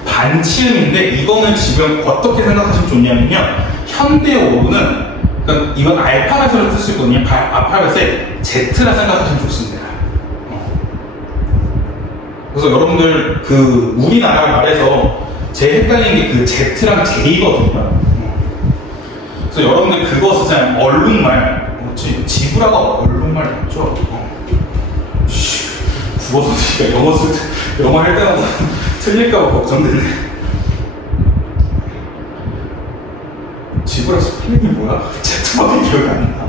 반치음인데 이거는 지금 어떻게 생각하시면 좋냐면요. 현대어로는 그러니까 이건 알파벳으로 쓸 수 있거든요. 알파벳에 Z라 생각하시면 좋습니다. 그래서 여러분들 그 우리나라 말에서 제일 헷갈리는 게 그 Z랑 J거든요. 그래서 여러분들 그거 쓰잖아요. 얼룩말. 지브라가 얼룩말 맞죠? 국어 선생님가 영어 할 때마다 틀릴까봐 걱정되네. 지브라 스펠링이 뭐야? Z밖에 기억이 안 나.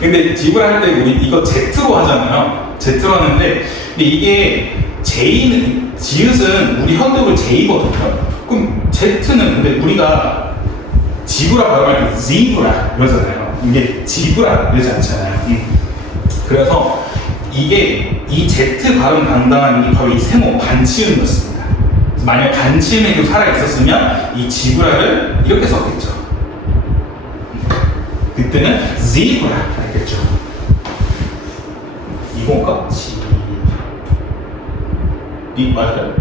근데 지브라 할 때 우리 이거 Z로 하잖아요. Z로 하는데 근데 이게 J는 지읒은 우리 현대어로 J거든요. 그럼 Z는 근데 우리가 지브라 발음할 때 지브라 이러잖아요. 이게 지브라 이러지 않잖아요. 그래서 이게 이 Z 발음 당당한 게 바로 이 세모 반치음이었습니다. 만약 반치음이 계속 살아있었으면 이 지브라를 이렇게 썼겠죠. 그때는 지브라 알겠죠? 이건가? 이 맞아요?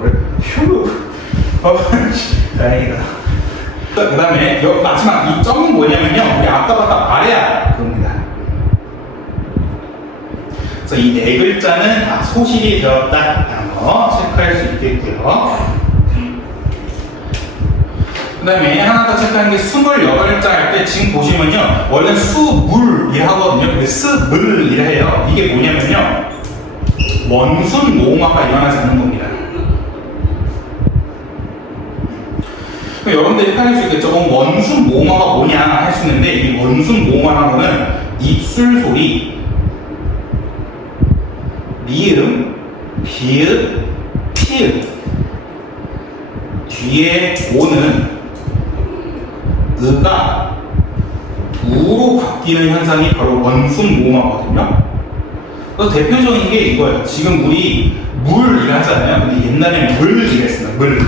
그래? 휴. 다행이다. 그 다음에 마지막 이 점은 뭐냐면요. 우리 아까 봤다 말해야 그겁니다. 그래서 이 네 글자는 소실이 되었다라는 거 체크할 수 있겠고요. 그 다음에 하나 더 체크하는 게 28자 할 때 지금 보시면요. 원래는 수물이라 하거든요. 근데 스물이라 해요. 이게 뭐냐면요. 원순 모음화가 일어나지 않는 겁니다. 여러분들이 헷갈릴 수 있겠죠. 원순 모음화가 뭐냐 할 수 있는데 이 원순 모음화라는 거는 입술 소리, 리음, 비읍, 피읍 뒤에 오는 의가 우로 바뀌는 현상이 바로 원순 모음화거든요. 그래서 대표적인 게 이거예요. 지금 우리 물 일하잖아요. 근데 옛날에는 물 이랬어요. 물.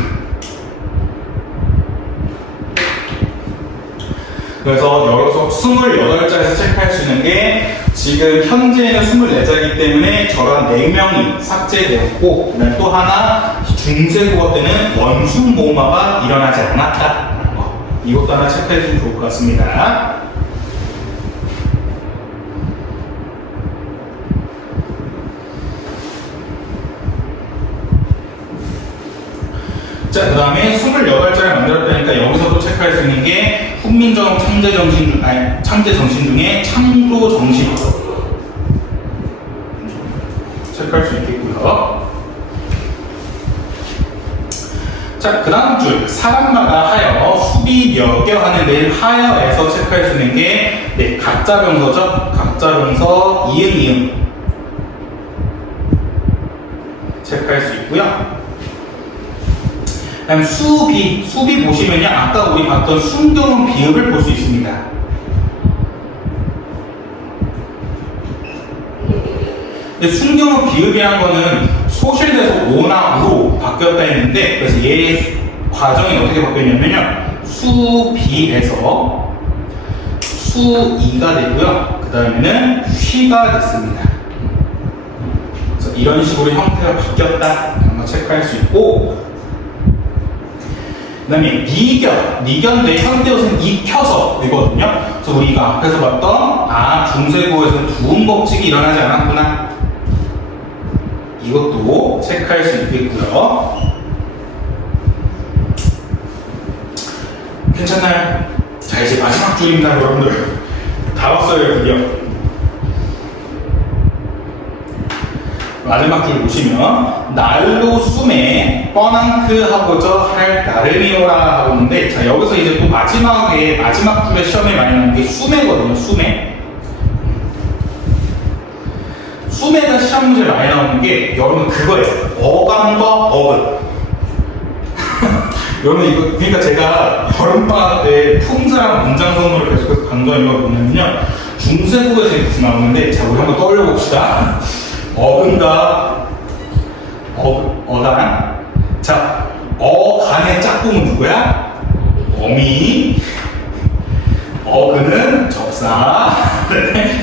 그래서 여기서 28자에서 체크할 수 있는 게 지금 현재는 24자이기 때문에 저런 4명이 삭제되었고 그다음에 또 하나 중세국어 때는 원순 모음화가 일어나지 않았다라는 거. 이것도 하나 체크해 주시면 좋을 것 같습니다. 자, 그 다음에 28자를 만들었다니까 여기서도 체크할 수 있는 게 훈민정음 창제정신 중에 창조정신 체크할 수 있겠고요. 자, 그 다음 줄 사람마다 하여 수비 몇겨 하는데 하여에서 체크할 수 있는 게 가짜병서죠. 가짜병서 이응 체크할 수 있고요. 그다음 수비 보시면요. 아까 우리 봤던 순경음 비읍을 볼 수 있습니다. 근데 순경음 비읍이라는 거는 소실돼서 오나 우로 바뀌었다 했는데 그래서 얘의 과정이 어떻게 바뀌었냐면요. 수비에서 수이가 되고요. 그 다음에는 휘가 됐습니다. 그래서 이런 식으로 형태가 바뀌었다. 한번 체크할 수 있고 그 다음에 니견인데 현대어는 익혀서 되거든요. 그래서 우리가 앞에서 봤던 중세국어에서는 두음법칙이 일어나지 않았구나. 이것도 체크할 수 있겠고요. 괜찮나요? 자, 이제 마지막 줄입니다, 여러분들. 다 왔어요, 드디어. 마지막 줄 보시면 날로 숨에 뻔한크 하고저 할 나름이오라 하고 있는데 자 여기서 이제 또 마지막 줄에 시험에 많이 나오는 게 수매거든요. 수매가 시험 문제에 많이 나오는 게 여러분 그거예요. 어감과 어근. 여러분 이거 그러니까 제가 여름방학 때 품사랑 문장 선호를 계속해서 강조한 이유가 뭐냐면요. 중세국어에서 이렇게 나오는데 자 우리 한번 떠올려 봅시다. 어근과 어간. 자, 어간의 짝꿍은 누구야? 어미. 어근은 접사.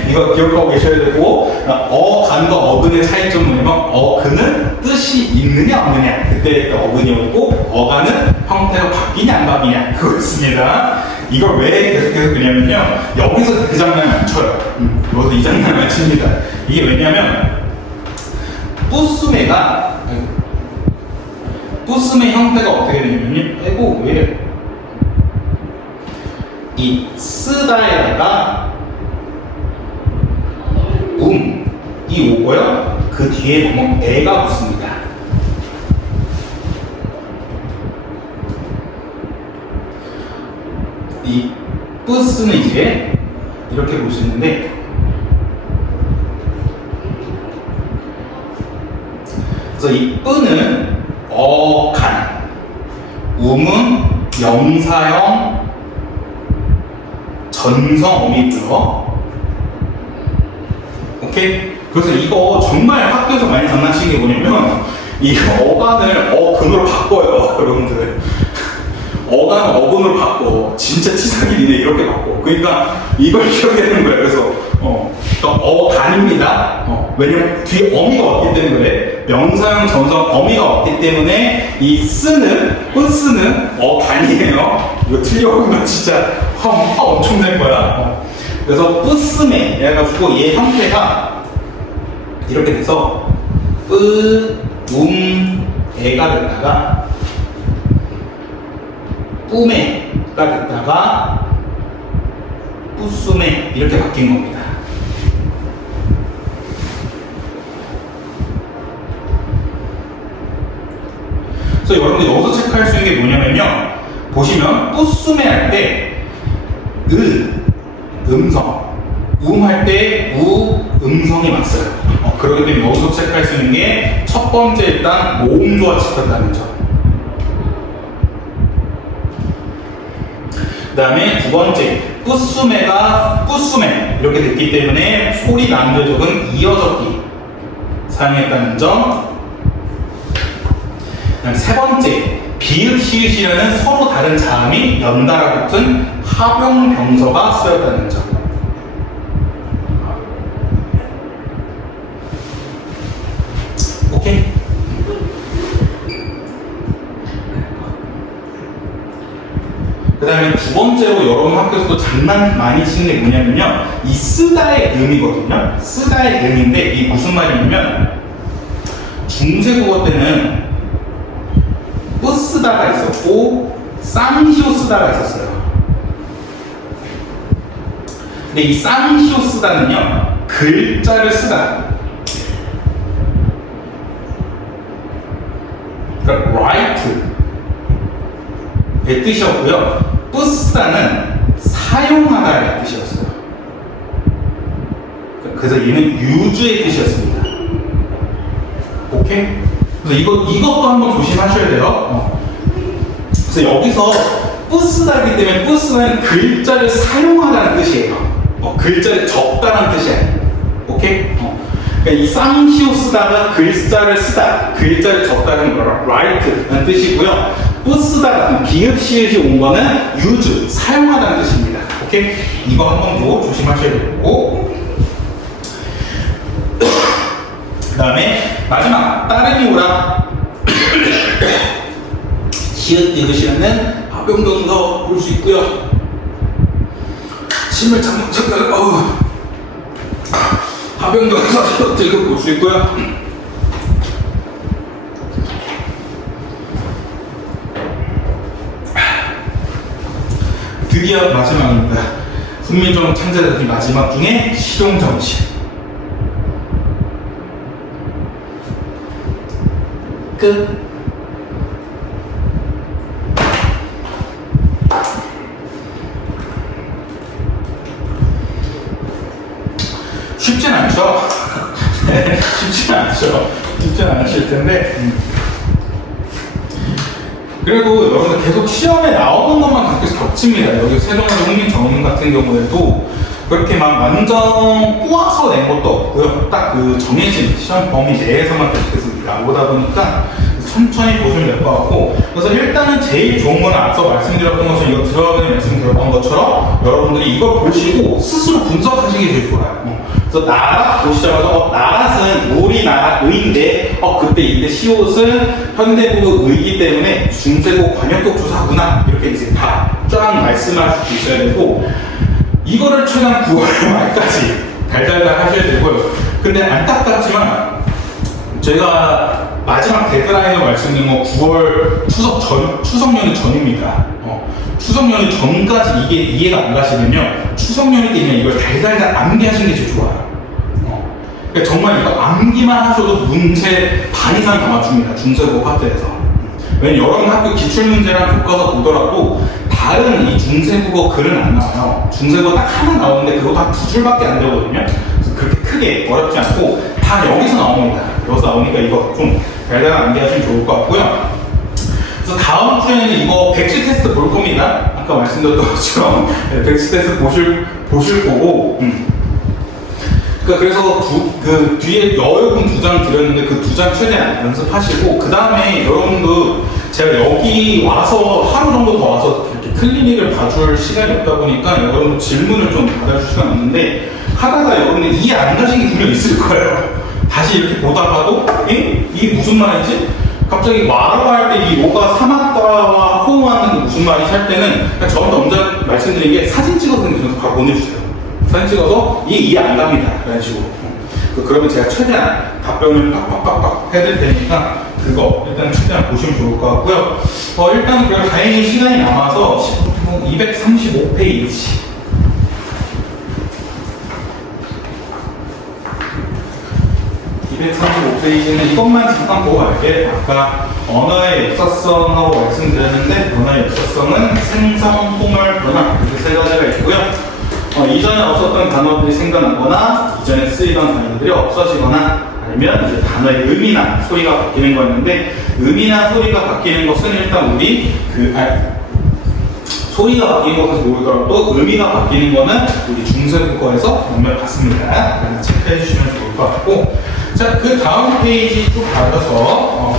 이거 기억하고 계셔야 되고, 어간과 어근의 차이점은 뭐냐면 어근은 뜻이 있느냐 없느냐, 그때 어근이었고 어간은 형태가 바뀌냐 안 바뀌냐 그거였습니다. 이걸 왜 계속해서 그러냐면요, 여기서 그 장난을 안 쳐요. 여기서 이 장난을 안 칩니다. 이게 왜냐면 뿌스메 형태가 어떻게 되냐면요, 빼고 왜 이래, 이 쓰다에다가 이 오고요, 그 뒤에 보면 애가 붙습니다. 이 뿌스는 이제 이렇게 볼 수 있는데, 그래서 이 뿌는 어간, 은 명사형 전성어미고요. 오케이? 그래서 이거 정말 학교에서 많이 장난치는 게 뭐냐면, 이 어간을 어근으로 바꿔요, 여러분들. 어간을 어근으로 바꿔. 진짜 치사기네, 이렇게 바꿔. 그러니까 이걸 기억해야 되는 거예요. 그래서 어간입니다. 왜냐면 뒤에 어미가 왔기 때문에 그래. 명사형 전성 어미가 왔기 때문에 이 뿌스는 어간이에요. 이거 틀려보면 진짜 화 엄청 낼 거야. 그래서 뿌스메 해가지고 얘 형태가 이렇게 돼서 애가 됐다가 뿌메가 됐다가 뿌스메 이렇게 바뀐 겁니다. 그래서 여러분들 여기서 체크할 수 있는 게 뭐냐면요, 보시면 뿌스메 할 때 음성, 할 때 음성이 왔어요. 그렇기 때문에 여기서 체크할 수 있는 게 첫 번째, 일단 모음조화 시켰다는 점. 그 다음에 두 번째, 뿌스메가 뿌스메 이렇게 됐기 때문에 소리 난조적은 이어적기 사용했다는 점. 그 다음 세 번째, 비읍, 시읒이라는 서로 다른 자음이 연달아 붙은 합용병서가 쓰였다는 점. 오케이? 그 다음에 두 번째로 여러분 학교에서도 장난 많이 치는 게 뭐냐면요, 이 쓰다의 음이거든요. 쓰다의 음인데 이게 무슨 말이냐면, 중세국어 때는 뿌쓰다가 있었고 쌍시오쓰다가 있었어요. 근데 이 쌍시오쓰다는요, 글자를 쓰다, 그러니까 write의 뜻이었고요, 뿌쓰다는 사용하다의 뜻이었어요. 그래서 얘는 use의 뜻이었습니다. 오케이? 그래서 이것도 한번 조심하셔야 돼요. 그래서 여기서 뿌쓰다이기 때문에 뿌쓰는 글자를 사용하다는 뜻이에요. 글자를 적다는 뜻이 아니에요. 오케이? 그러니까 이 쌍시오쓰다가 글자를 쓰다, 글자를 적다는 거라 write라는 뜻이고요. 뿌쓰다, 비읍, 시읒이 온 거는 use, 사용하다는 뜻입니다. 오케이? 이거 한 번 더 조심하셔야 되고, 그 다음에 마지막, 따르미오라 시읒, 디귿이라는 합용동사 볼 수 있고요. 침을 잠깐 합용동사 시읒 볼 수 있고요. 드디어 마지막입니다. 훈민정 창제자들 마지막 중에 실용정신. 끝. 쉽진 않죠? 쉽진 않죠? 쉽진 않으실 텐데. 그래도 여러분들 계속 시험에 나오는 것만 계속 겹칩니다. 여기 세종하고 훈민정음 같은 경우에도 그렇게 막 완전 꼬아서 낸 것도 없고요. 딱 그 정해진 시험 범위 내에서만 계속 나오다 보니까 천천히 보시면 될 것 같고, 그래서 일단은 제일 좋은 건 앞서 말씀드렸던 것처럼, 이거 들어가는 말씀드렸던 것처럼 여러분들이 이걸 보시고 스스로 분석하시는 게 제일 좋아요. 그래서 나랏 보시자마자 나랏은 우리나라 의인데 그때 이때 시옷은 현대국 의이기 때문에 중세국 관역국 조사구나, 이렇게 이제 다 쫙 말씀하실 수 있어야 되고, 이거를 최대한 9월 말까지 달달달 하셔야 되고요. 근데 안타깝지만 제가 마지막 데드라인으로 말씀드린 건 9월 추석 연휴 전입니다. 추석 연휴 전까지 이게 이해가 안 가시면요, 추석 연휴 때면 이걸 달달달 암기하시는 게 제일 좋아요. 그러니까 정말 이거 암기만 하셔도 문제 반 이상 다 맞춥니다. 중세국 파트에서. 왜냐면 여러분 학교 기출문제랑 교과서 보더라도 다른 이 중세국어 글은 안 나와요. 중세국어 딱 하나 나오는데 그것도 한 2줄밖에 안 되거든요. 그래서 그렇게 크게 어렵지 않고 다 여기서 나옵니다. 여기서 나오니까 이거 좀 달달한 암기하시면 좋을 것 같고요. 그래서 다음 주에는 이거 백지 테스트 볼 겁니다. 아까 말씀드렸던 것처럼 백지 테스트 보실 거고, 그래서 그 뒤에 여러분 2장 드렸는데 그 2장 최대한 연습하시고, 그 다음에 여러분도 제가 여기 와서 하루 정도 더 와서 이렇게 클리닉을 봐줄 시간이 없다 보니까 여러분도 질문을 좀 받아줄 시간이 없는데, 하다가 여러분들 이해 안 가신 게 분명 있을 거예요. 다시 이렇게 보다가도 이게 무슨 말이지? 갑자기 말하고 할 때 이 로가 사막과와 호응하는 게 무슨 말이지 할 때는 그냥 저한테 먼저 말씀드린 게 사진 찍어서 저한테 바로 보내주세요. 사진 찍어서 이게 이해 안 갑니다. 이런 식으로. 그러면 제가 최대한 답변을 빡빡빡빡 해드릴 테니까 그거 일단 최대한 보시면 좋을 것 같고요. 일단 그냥 다행히 시간이 남아서 235페이지. 235페이지는 이것만 잠깐 보고 갈게요. 아까 언어의 역사성하고 말씀드렸는데, 언어의 역사성은 생성, 소멸, 변화, 이렇게 3가지가 있고요. 이전에 없었던 단어들이 생겨나거나 이전에 쓰이던 단어들이 없어지거나, 아니면 이제 단어의 의미나 소리가 바뀌는 거였는데, 의미나 소리가 바뀌는 것은 일단 우리 소리가 바뀌는 것은 모르더라도 의미가 바뀌는 거는 우리 중세국어에서 몇몇 봤습니다. 체크해 주시면 좋을 것 같고, 자, 그 다음 페이지 쭉 받아서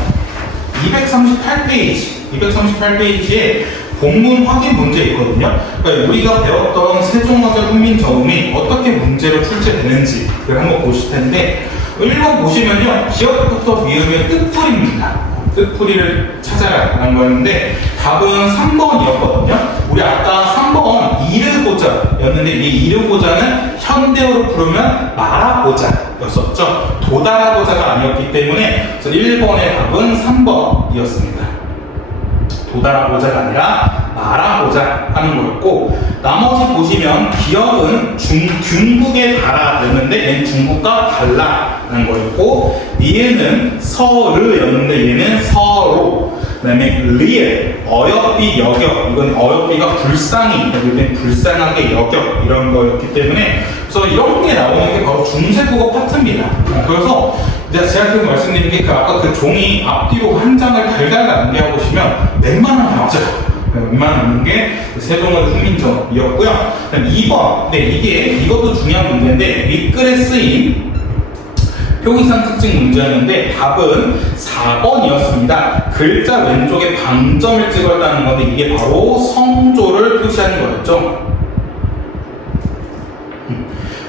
238페이지에 본문 확인 문제 있거든요. 그러니까 우리가 배웠던 세종어제 훈민정음이 어떻게 문제로 출제되는지를 한번 보실 텐데, 1번 보시면요, 기억부터 미으면 뜻풀이입니다. 뜻풀이를 찾아라는 거였는데 답은 3번이었거든요. 우리 아까 3번 이르고자였는데 이 이르고자는 현대어로 부르면 말하고자 였었죠. 도달하고자가 아니었기 때문에 그래서 1번의 답은 3번이었습니다. 도달하고자가 아니라 말하고자 하는 거였고, 나머지 보시면 기억은 중국에 달아였는데 얘는 중국과 달라라는 거였고, 니은은 서르였는데 얘는 서로, 그 다음에 리에 어여삐 여격, 이건 어여삐가 불쌍히 여기는 불쌍하게 여격 이런 거였기 때문에, 그래서 이런 게 나오는 게 바로 중세국어 파트입니다. 그래서 제가 지금 말씀드린 게 아까 그 종이 앞뒤로 한 장을 달달 남겨 보시면 웬만하면 나오죠. 웬만하는 게 세종어제 훈민정음이었고요. 그다음 2번, 이것도 중요한 문제인데 밑글에 쓰인 표기상 특징 문제였는데 답은 4번이었습니다. 글자 왼쪽에 방점을 찍었다는 건데 이게 바로 성조를 표시하는 거였죠.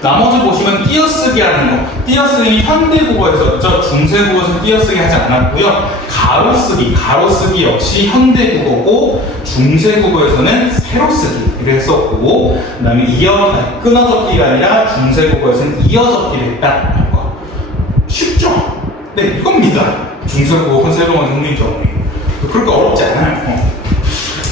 나머지 보시면 띄어쓰기 하는 거. 띄어쓰기는 현대국어에서 중세국어에서 띄어쓰기 하지 않았고요. 가로쓰기 역시 현대국어고 중세국어에서는 세로쓰기를 했었고, 그 다음에 끊어적기가 아니라 중세국어에서는 이어적기를 했다는 거. 쉽죠? 네, 이겁니다. 중세국어, 세종어제 훈민정음이. 그렇게 어렵지 않아요.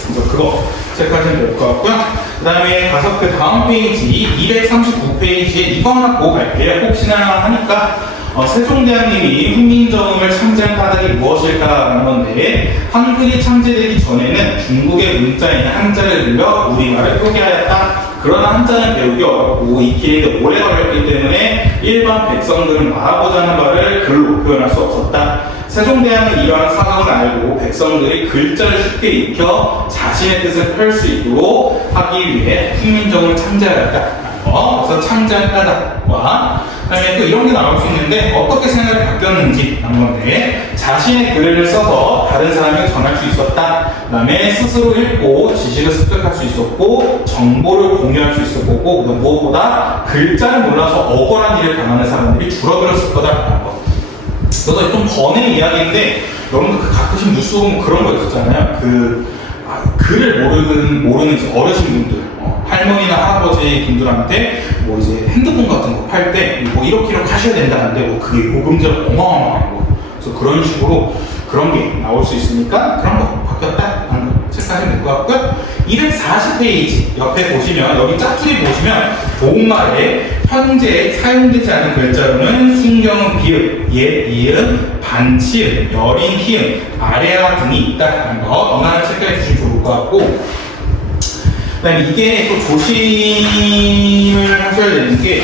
그래서 그거 체크하시면 될 것 같고요. 그 다음에 가서 그 다음 페이지 239페이지에 이거 하나 보고 갈게요. 혹시나 하니까 세종대왕님이 훈민정음을 창제한 까닭이 무엇일까라는 건데, 한글이 창제되기 전에는 중국의 문자인 한자를 늘려 우리말을 표기하였다. 그러나 한자는 배우기 어렵고 익히는데 오래 걸렸기 때문에 일반 백성들은 말하고자 하는 바를 글로 표현할 수 없었다. 세종대왕은 이러한 사정을 알고 백성들이 글자를 쉽게 익혀 자신의 뜻을 펼 수 있도록 하기 위해 훈민정음을 창제하였다. 그래서 창제한 까닭과 그다음에 또 이런 게 나올 수 있는데 어떻게 생각이 바뀌었는지 한 건데 자신의 글을 써서 다른 사람에게 전할 수 있었다. 그다음에 스스로 읽고 지식을 습득할 수 있었고 정보를 공유할 수 있었고 무엇보다 글자를 몰라서 억울한 일을 당하는 사람들이 줄어들었을 거다라는 거. 그래서 좀 번외 이야기인데 여러분들 가끔씩 뉴스 보면 그런 거 있었잖아요. 글을 모르는 이제 어르신분들, 할머니나 할아버지 분들한테 뭐 이제 핸드폰 같은 거 팔 때 뭐 이렇게 하셔야 된다는데 뭐 그게 요금제가 어마어마한 거. 그래서 그런 식으로 그런 게 나올 수 있으니까 그런 거 바뀌었다 하는 거 체크하시면 될 것 같고요. 240페이지 옆에 보시면 여기 짝줄이 보시면 도움말에 현재 사용되지 않은 글자로는 순경은 비읍, 예, 이음, 반치음, 여린, 희음, 아래아 등이 있다는 거 이거 하나 체크해 주시면 좋을 것 같고 그다음에 이게 또 조심을 하셔야 되는 게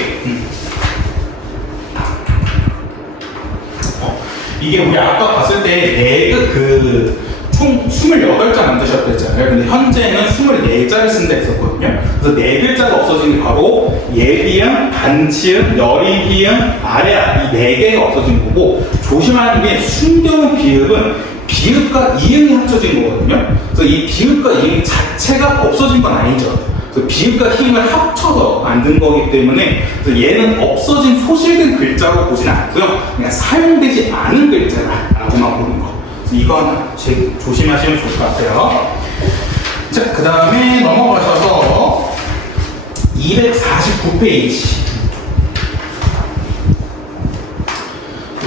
이게 우리 아까 봤을 때 총 28자 만드셨다 했잖아요. 근데 현재는 24자를 쓴다 했었거든요. 그래서 4글자가 없어진 게 바로 예비음, 반치음, 여린, 희음, 아래아 이 4개가 없어진 거고 조심하는 게 순경은 비읍은 비읍과 이음이 합쳐진 거거든요. 그래서 이 비읍과 이음 자체가 없어진 건 아니죠. 그래서 비읍과 희음을 합쳐서 만든 거기 때문에 그래서 얘는 없어진 소실된 글자로 보지는 않고요. 그냥 사용되지 않은 글자라고만 보는 거. 그래서 이거 하나 조심하시면 좋을 것 같아요. 자, 그 다음에 넘어가셔서 249페이지.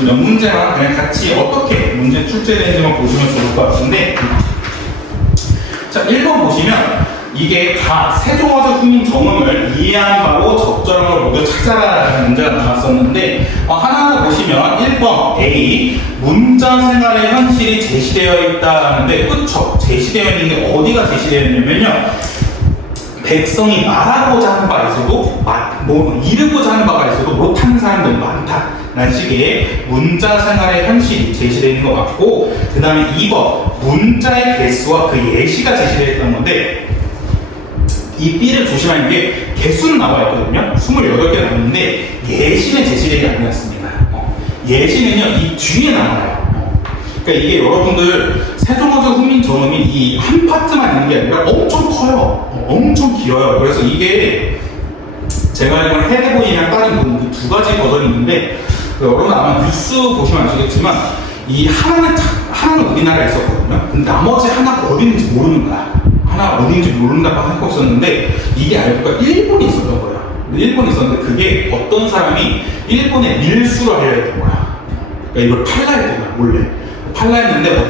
문제만 그냥 같이 어떻게 문제 출제되는지만 보시면 좋을 것 같은데 자 1번 보시면 이게 세종어조 훈민 정음을 이해한 바로 적절한 걸 모두 찾아라라는 문제가 나왔었는데 하나하나 보시면 1번 A 문자 생활의 현실이 제시되어 있다는데 그쵸? 제시되어 있는 게 어디가 제시되어 있냐면요 백성이 말하고자 하는 바에 있어도 이르고자 하는 바가 있어도 못하는 사람들이 많다라는 식의 문자 생활의 현실이 제시되어 있는 것 같고 그 다음에 2번 문자의 개수와 그 예시가 제시되어 있던 건데 이 B를 조심하는 게 개수는 나와 있거든요. 28개 나왔는데 예시는 제시되지 않았습니다. 예시는요 이 뒤에 나와요. 그러니까 이게 여러분들 세종어조 훈민 정음이 이 한 파트만 있는 게 아니라 엄청 커요. 엄청 길어요. 그래서 이게 제가 알기로는 해내보이랑 다른 분 두 가지 버전이 있는데 여러분 아마 뉴스 보시면 아시겠지만 이 하나는 우리나라에 있었거든요. 근데 나머지 하나가 어디 있는지 모르는 거야. 하나 어디인지 모른다고 하고 있었는데 이게 알고 보니까 일본에 있었던 거야. 일본에 있었는데 그게 어떤 사람이 일본에 밀수를 하려 했던 거야. 그러니까 이걸 팔라 했던 거야 몰래. 팔라 했는데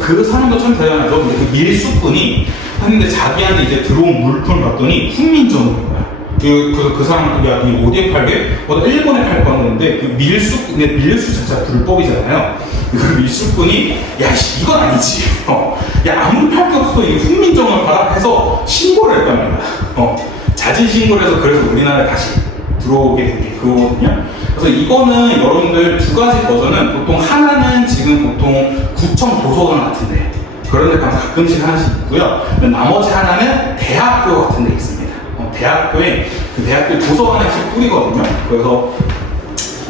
그 사람도 참 대단하죠. 근데 그 밀수꾼이 했는데 자기한테 이제 들어온 물품을 봤더니 훈민정음인 거야. 그 사람한테 야, 니 어디에 팔게? 일본에 팔 거였는데 그 밀수 자체가 불법이잖아요. 그 밀수꾼이 야 이건 아니지. 야 아무리 팔 게 없어 이게 훈민정음을 팔아 해서 신고를 했단 말이야. 자진 신고를 해서 그래서 우리나라에 다시 들어오게 된 게 그거거든요. 그래서 이거는 여러분들 두 가지 버전은 보통 하나는 지금 보통 구청 도서관 같은데 그런 데 가면 가끔씩 하나씩 있고요. 나머지 하나는 대학교 같은 데 있습니다. 대학교에 그 대학교 도서관에 뿌리거든요. 그래서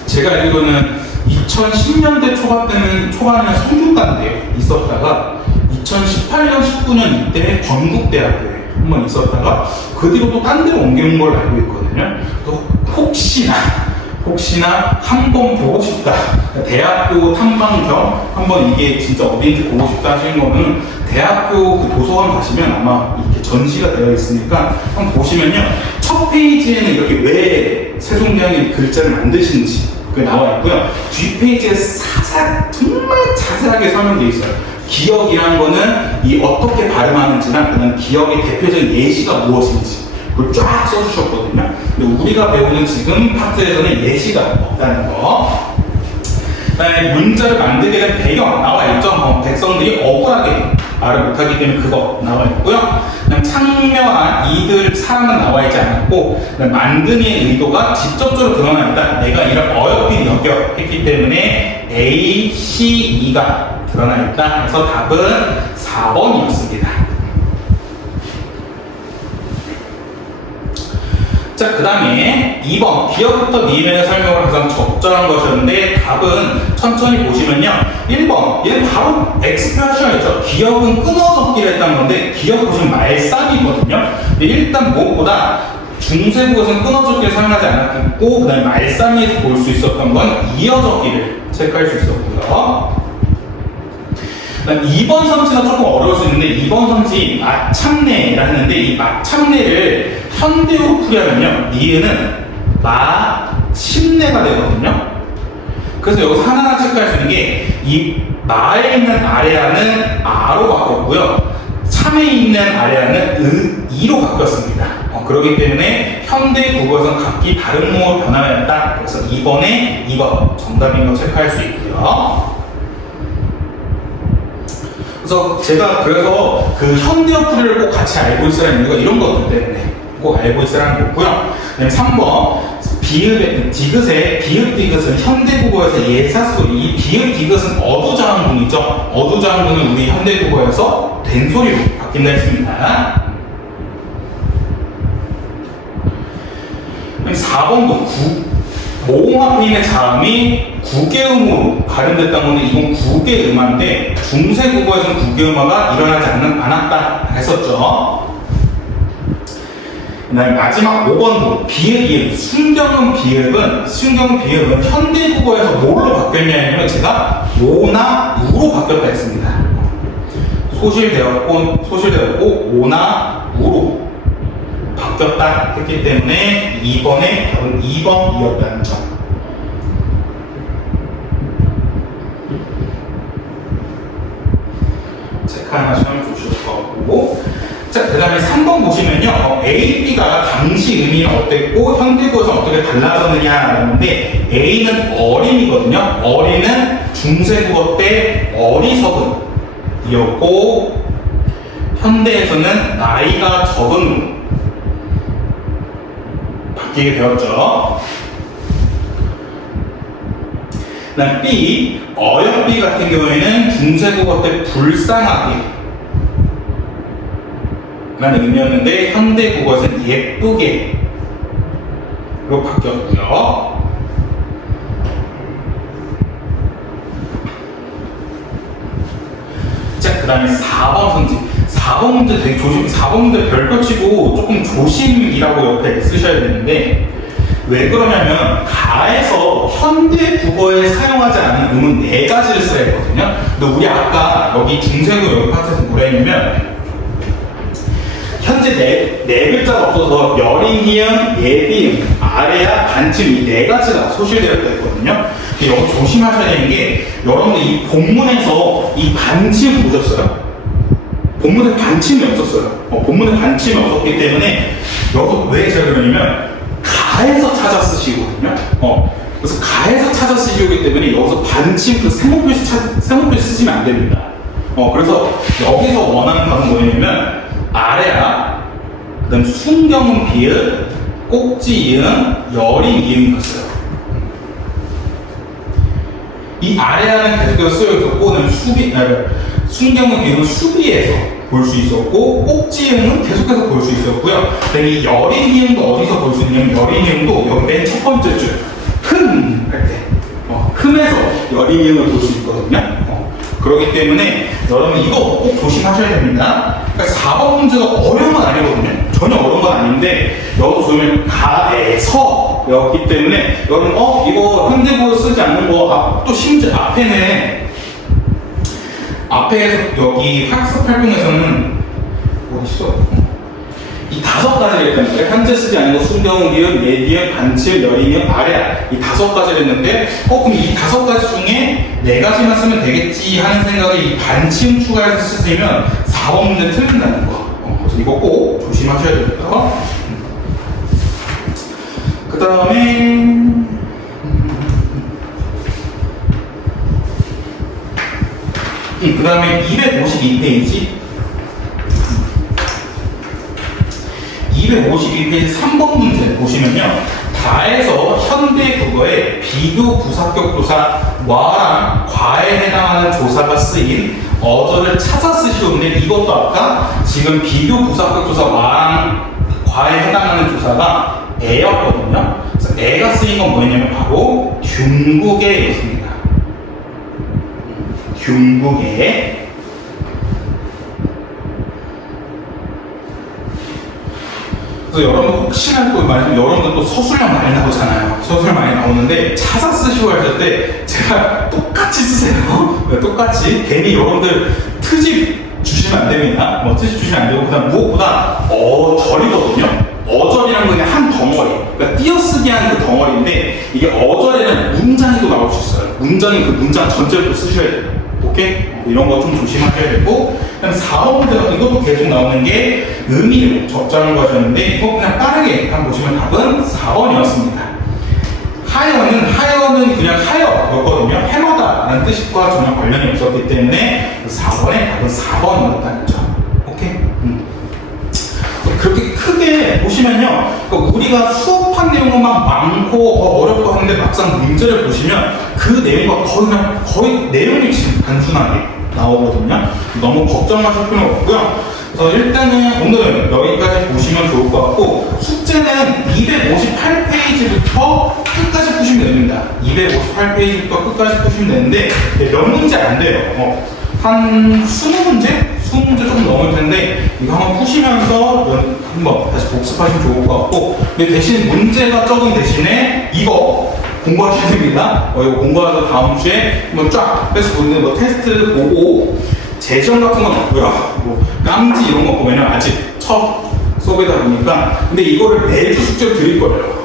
제가 알기로는 2010년대 초반에는 성균관대에 있었다가 2018년, 19년 이때 건국대학교에 한번 있었다가 그 뒤로 또 딴 데로 옮겨온 걸로 알고 있거든요. 또 혹시나 한번 보고 싶다. 대학교 탐방 겸 한번 이게 진짜 어디인지 보고 싶다 하시는 거는 대학교 그 도서관 가시면 아마 이렇게 전시가 되어 있으니까 한번 보시면요. 첫 페이지에는 이렇게 왜 세종대왕이 글자를 만드시는지 그게 나와 있고요. 뒷 페이지에 정말 자세하게 설명되어 있어요. 기역이란 거는 이 어떻게 발음하는지나 그다음 기역의 대표적인 예시가 무엇인지 그걸 쫙 써주셨거든요. 근데 우리가 배우는 지금 파트에서는 예시가 없다는 거. 그다음에 문자를 만들게 된 배경 나와 있죠. 백성들이 억울하게 말을 못하기 때문에 그거 나와 있고요. 그다음 창묘한 이들 사람은 나와 있지 않았고 만든 이의 의도가 직접적으로 드러나 있다. 내가 이를 어여삐 여겨 했기 때문에 A, C, E가 드러나 있다. 그래서 답은 4번이었습니다. 자, 그 다음에 2번 기억부터 니은의 설명을 가장 적절한 것이었는데 답은 천천히 보시면요 1번 얘는 바로 X표 하셔야죠. 기억은 끊어졌기로 했다는 건데 기억 보시면 말싸미거든요. 근데 일단 무엇보다 중세국어에서는 끊어졌기를 사용하지 않았고 그 다음에 말싸미에서 볼 수 있었던 건 이어졌기를 체크할 수 있었고요. 2번 성지가 조금 어려울 수 있는데 2번 성지 마참내라 했는데 이 마참내를 현대어로 풀이하면요 니은은 마침내가 되거든요. 그래서 여기서 하나하나 체크할 수 있는 게 이 마에 있는 아래아는 아로 바뀌었고요 참에 있는 아래아는 이로 바뀌었습니다. 그렇기 때문에 현대 국어에서는 각기 다른 모음으로 변화했다. 그래서 2번에 2번 정답인 거 체크할 수 있고요. 그래서 제가 그 현대어 풀이를 꼭 같이 알고 있으라는 이유가 이런 것들 때문에 꼭 알고 있으라는 거고요. 그다음에 3번 비읍의 디귿의 비읍 디귿은 현대국어에서 예사소리 이 비읍 디귿은 어두자음군이죠. 어두자음군은 우리 현대국어에서 된소리로 바뀐다 했습니다. 4번도 모음 앞에 있는 자음이 구개음으로 발음됐다는 건데 이건 구개음화인데 중세국어에서는 구개음화가 일어나지 않았다 했었죠. 그 다음에 마지막 5번도 비읍, 순경음 비읍은 현대국어에서 뭘로 바뀌었냐면 제가 오나 우로 바뀌었다 했습니다. 소실되었고 오나 우로 바뀌었다 했기 때문에 2번의 답은 2번이었다는 점. 체크 하나 좀 주실 거고. 자, 그 다음에 3번 보시면요. A, B가 당시 의미는 어땠고, 현대국어에서 어떻게 달라졌느냐라는데, A는 어린이거든요. 어린은 중세국어 때 어리석은이었고, 현대에서는 나이가 적은 바뀌게 되었죠. 그 다음 B, 어역비 같은 경우에는 중세국어 때 불쌍하게 라는 의미였는데 현대국어에서는 예쁘게 로 바뀌었고요. 자, 그 다음에 4번 성지. 4번 문제 되게 4번 문제 별표 치고 조금 조심이라고 옆에 쓰셔야 되는데 왜 그러냐면 가에서 현대 국어에 사용하지 않은 음은 4가지를 써야 했거든요. 근데 우리 아까 여기 중세국어 여기 파트에서 뭐라 했냐면 현재 네 글자가 없어서 여린이음, 예비음, 아래야, 반침 이 4가지가 소실되었다 했거든요. 여기 조심하셔야 되는 게 여러분들 이 본문에서 이 반침 보셨어요? 본문에 반침이 없었어요. 본문에 반침이 없었기 때문에 여기서 왜 제가 그러냐면 가에서 찾아 쓰시거든요. 그래서 가에서 찾아 쓰시기 때문에 여기서 반침 그 세모표시 쓰시면 안 됩니다. 그래서 여기서 원하는 답은 뭐냐면 아래야, 그 다음 순경은 비읍, 꼭지 이응, 여린 이응이었어요. 이 아래야는 계속해서 쓰여 있었고, 그다음 순경은 비읍은 수비에서 볼 수 있었고, 꼭지 이응은 계속해서 볼 수 있었고요. 그다음에 이 여린 이응도 어디서 볼 수 있냐면 여린 이응도 여기 맨 첫 번째 줄, 흠 할 때, 흠에서 여린 이응을 볼 수 있거든요. 그렇기 때문에 여러분 이거 꼭 조심하셔야 됩니다. 그러니까 4번 문제가 어려운 건 아니거든요. 전혀 어려운 건 아닌데 여기서 보면 가에서였기 때문에 여러분 이거 현대국어 쓰지 않는 거 또 심지어 앞에서 여기 학습 활동에서는 어딨어? 이 5가지를 했는데 현재 쓰지 않는 거 순경은 비읍, 예비음, 반침, 여린이음, 아래야 이 5가지를 했는데 그럼 이 5가지 중에 4가지만 쓰면 되겠지 하는 생각에 이 반침 추가해서 쓰시면 4번 문제 틀린다는 거. 그래서 이거 꼭 조심하셔야 되고요. 그 다음에 그 다음에 252페이지 252페이지 3번 문제 보시면요. 다에서 현대 국어에 비교 부사격 조사 와랑 과에 해당하는 조사가 쓰인 어조를 찾아 쓰시는데 이것도 아까 지금 비교 부사격 조사 와랑 과에 해당하는 조사가 애였거든요. 그래서 애가 쓰인 건 뭐였냐면 바로 균국애였습니다. 균국애. 그래서 여러분 혹시나 또 여러분들 또 서술형 많이 나오잖아요. 서술형 많이 나오는데 찾아 쓰시고 하실 때 제가 똑같이 쓰세요. 똑같이 괜히 여러분들 트집 주시면 안 됩니다. 트집 주시면 안 되고 그다음 무엇보다 어절이거든요. 어절이란 건 그냥 한 덩어리. 그러니까 띄어쓰기 하는 그 덩어리인데 이게 어절에는 문장이 또 나올 수 있어요. 문장이 그 문장 전체를 또 쓰셔야 돼요. 오케이? 이런 거 좀 조심하셔야 되고 그다음 4번 문제 같은 것도 계속 나오는 게 의미로 적절한 것이었는데 이거 그냥 빠르게 한번 보시면 답은 4번이었습니다. 하여는 그냥 하여였거든요. 해마다라는 뜻과 전혀 관련이 없었기 때문에 4번의 답은 4번이었다는 점. 오케이? 그렇게 크게 보시면요. 그러니까 우리가 수업한 내용은 막 많고 어렵고 하는데 막상 문제를 보시면 그 내용과 거의 내용이 지금 단순하게 나오거든요. 너무 걱정하실 필요는 없고요. 그래서 일단은 오늘은 여기까지 보시면 좋을 것 같고 숙제는 258페이지부터 끝까지 푸시면 됩니다. 258페이지부터 끝까지 푸시면 되는데 몇 문제 안 돼요. 한 20문제? 20문제 조금 넘을 텐데 이거 한번 푸시면서 한번 다시 복습하시면 좋을 것 같고 근데 대신 문제가 적은 대신에 이거 공부하셔야 됩니다. 이거 공부하서 다음 주에 한번 쫙 해서 보는데 테스트 보고 재정 같은 건 없고요. 깜지 이런 거 보면은 아직 첫 수업이다 보니까 근데 이거를 매주 숙제로 드릴 거예요.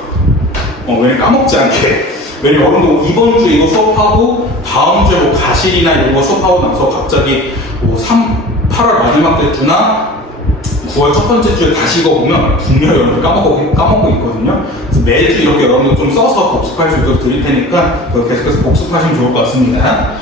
왜냐면 까먹지 않게. 왜냐면 여러분도 이번 주 이거 수업하고 다음 주에 가실이나 이런 거 수업하고 나서 갑자기 8월 마지막 주나 9월 첫 번째 주에 다시 이거 보면 분명히 여러분들 까먹고 있거든요. 그래서 매주 이렇게 여러분들 좀 써서 복습할 수 있도록 드릴 테니까 계속해서 복습하시면 좋을 것 같습니다.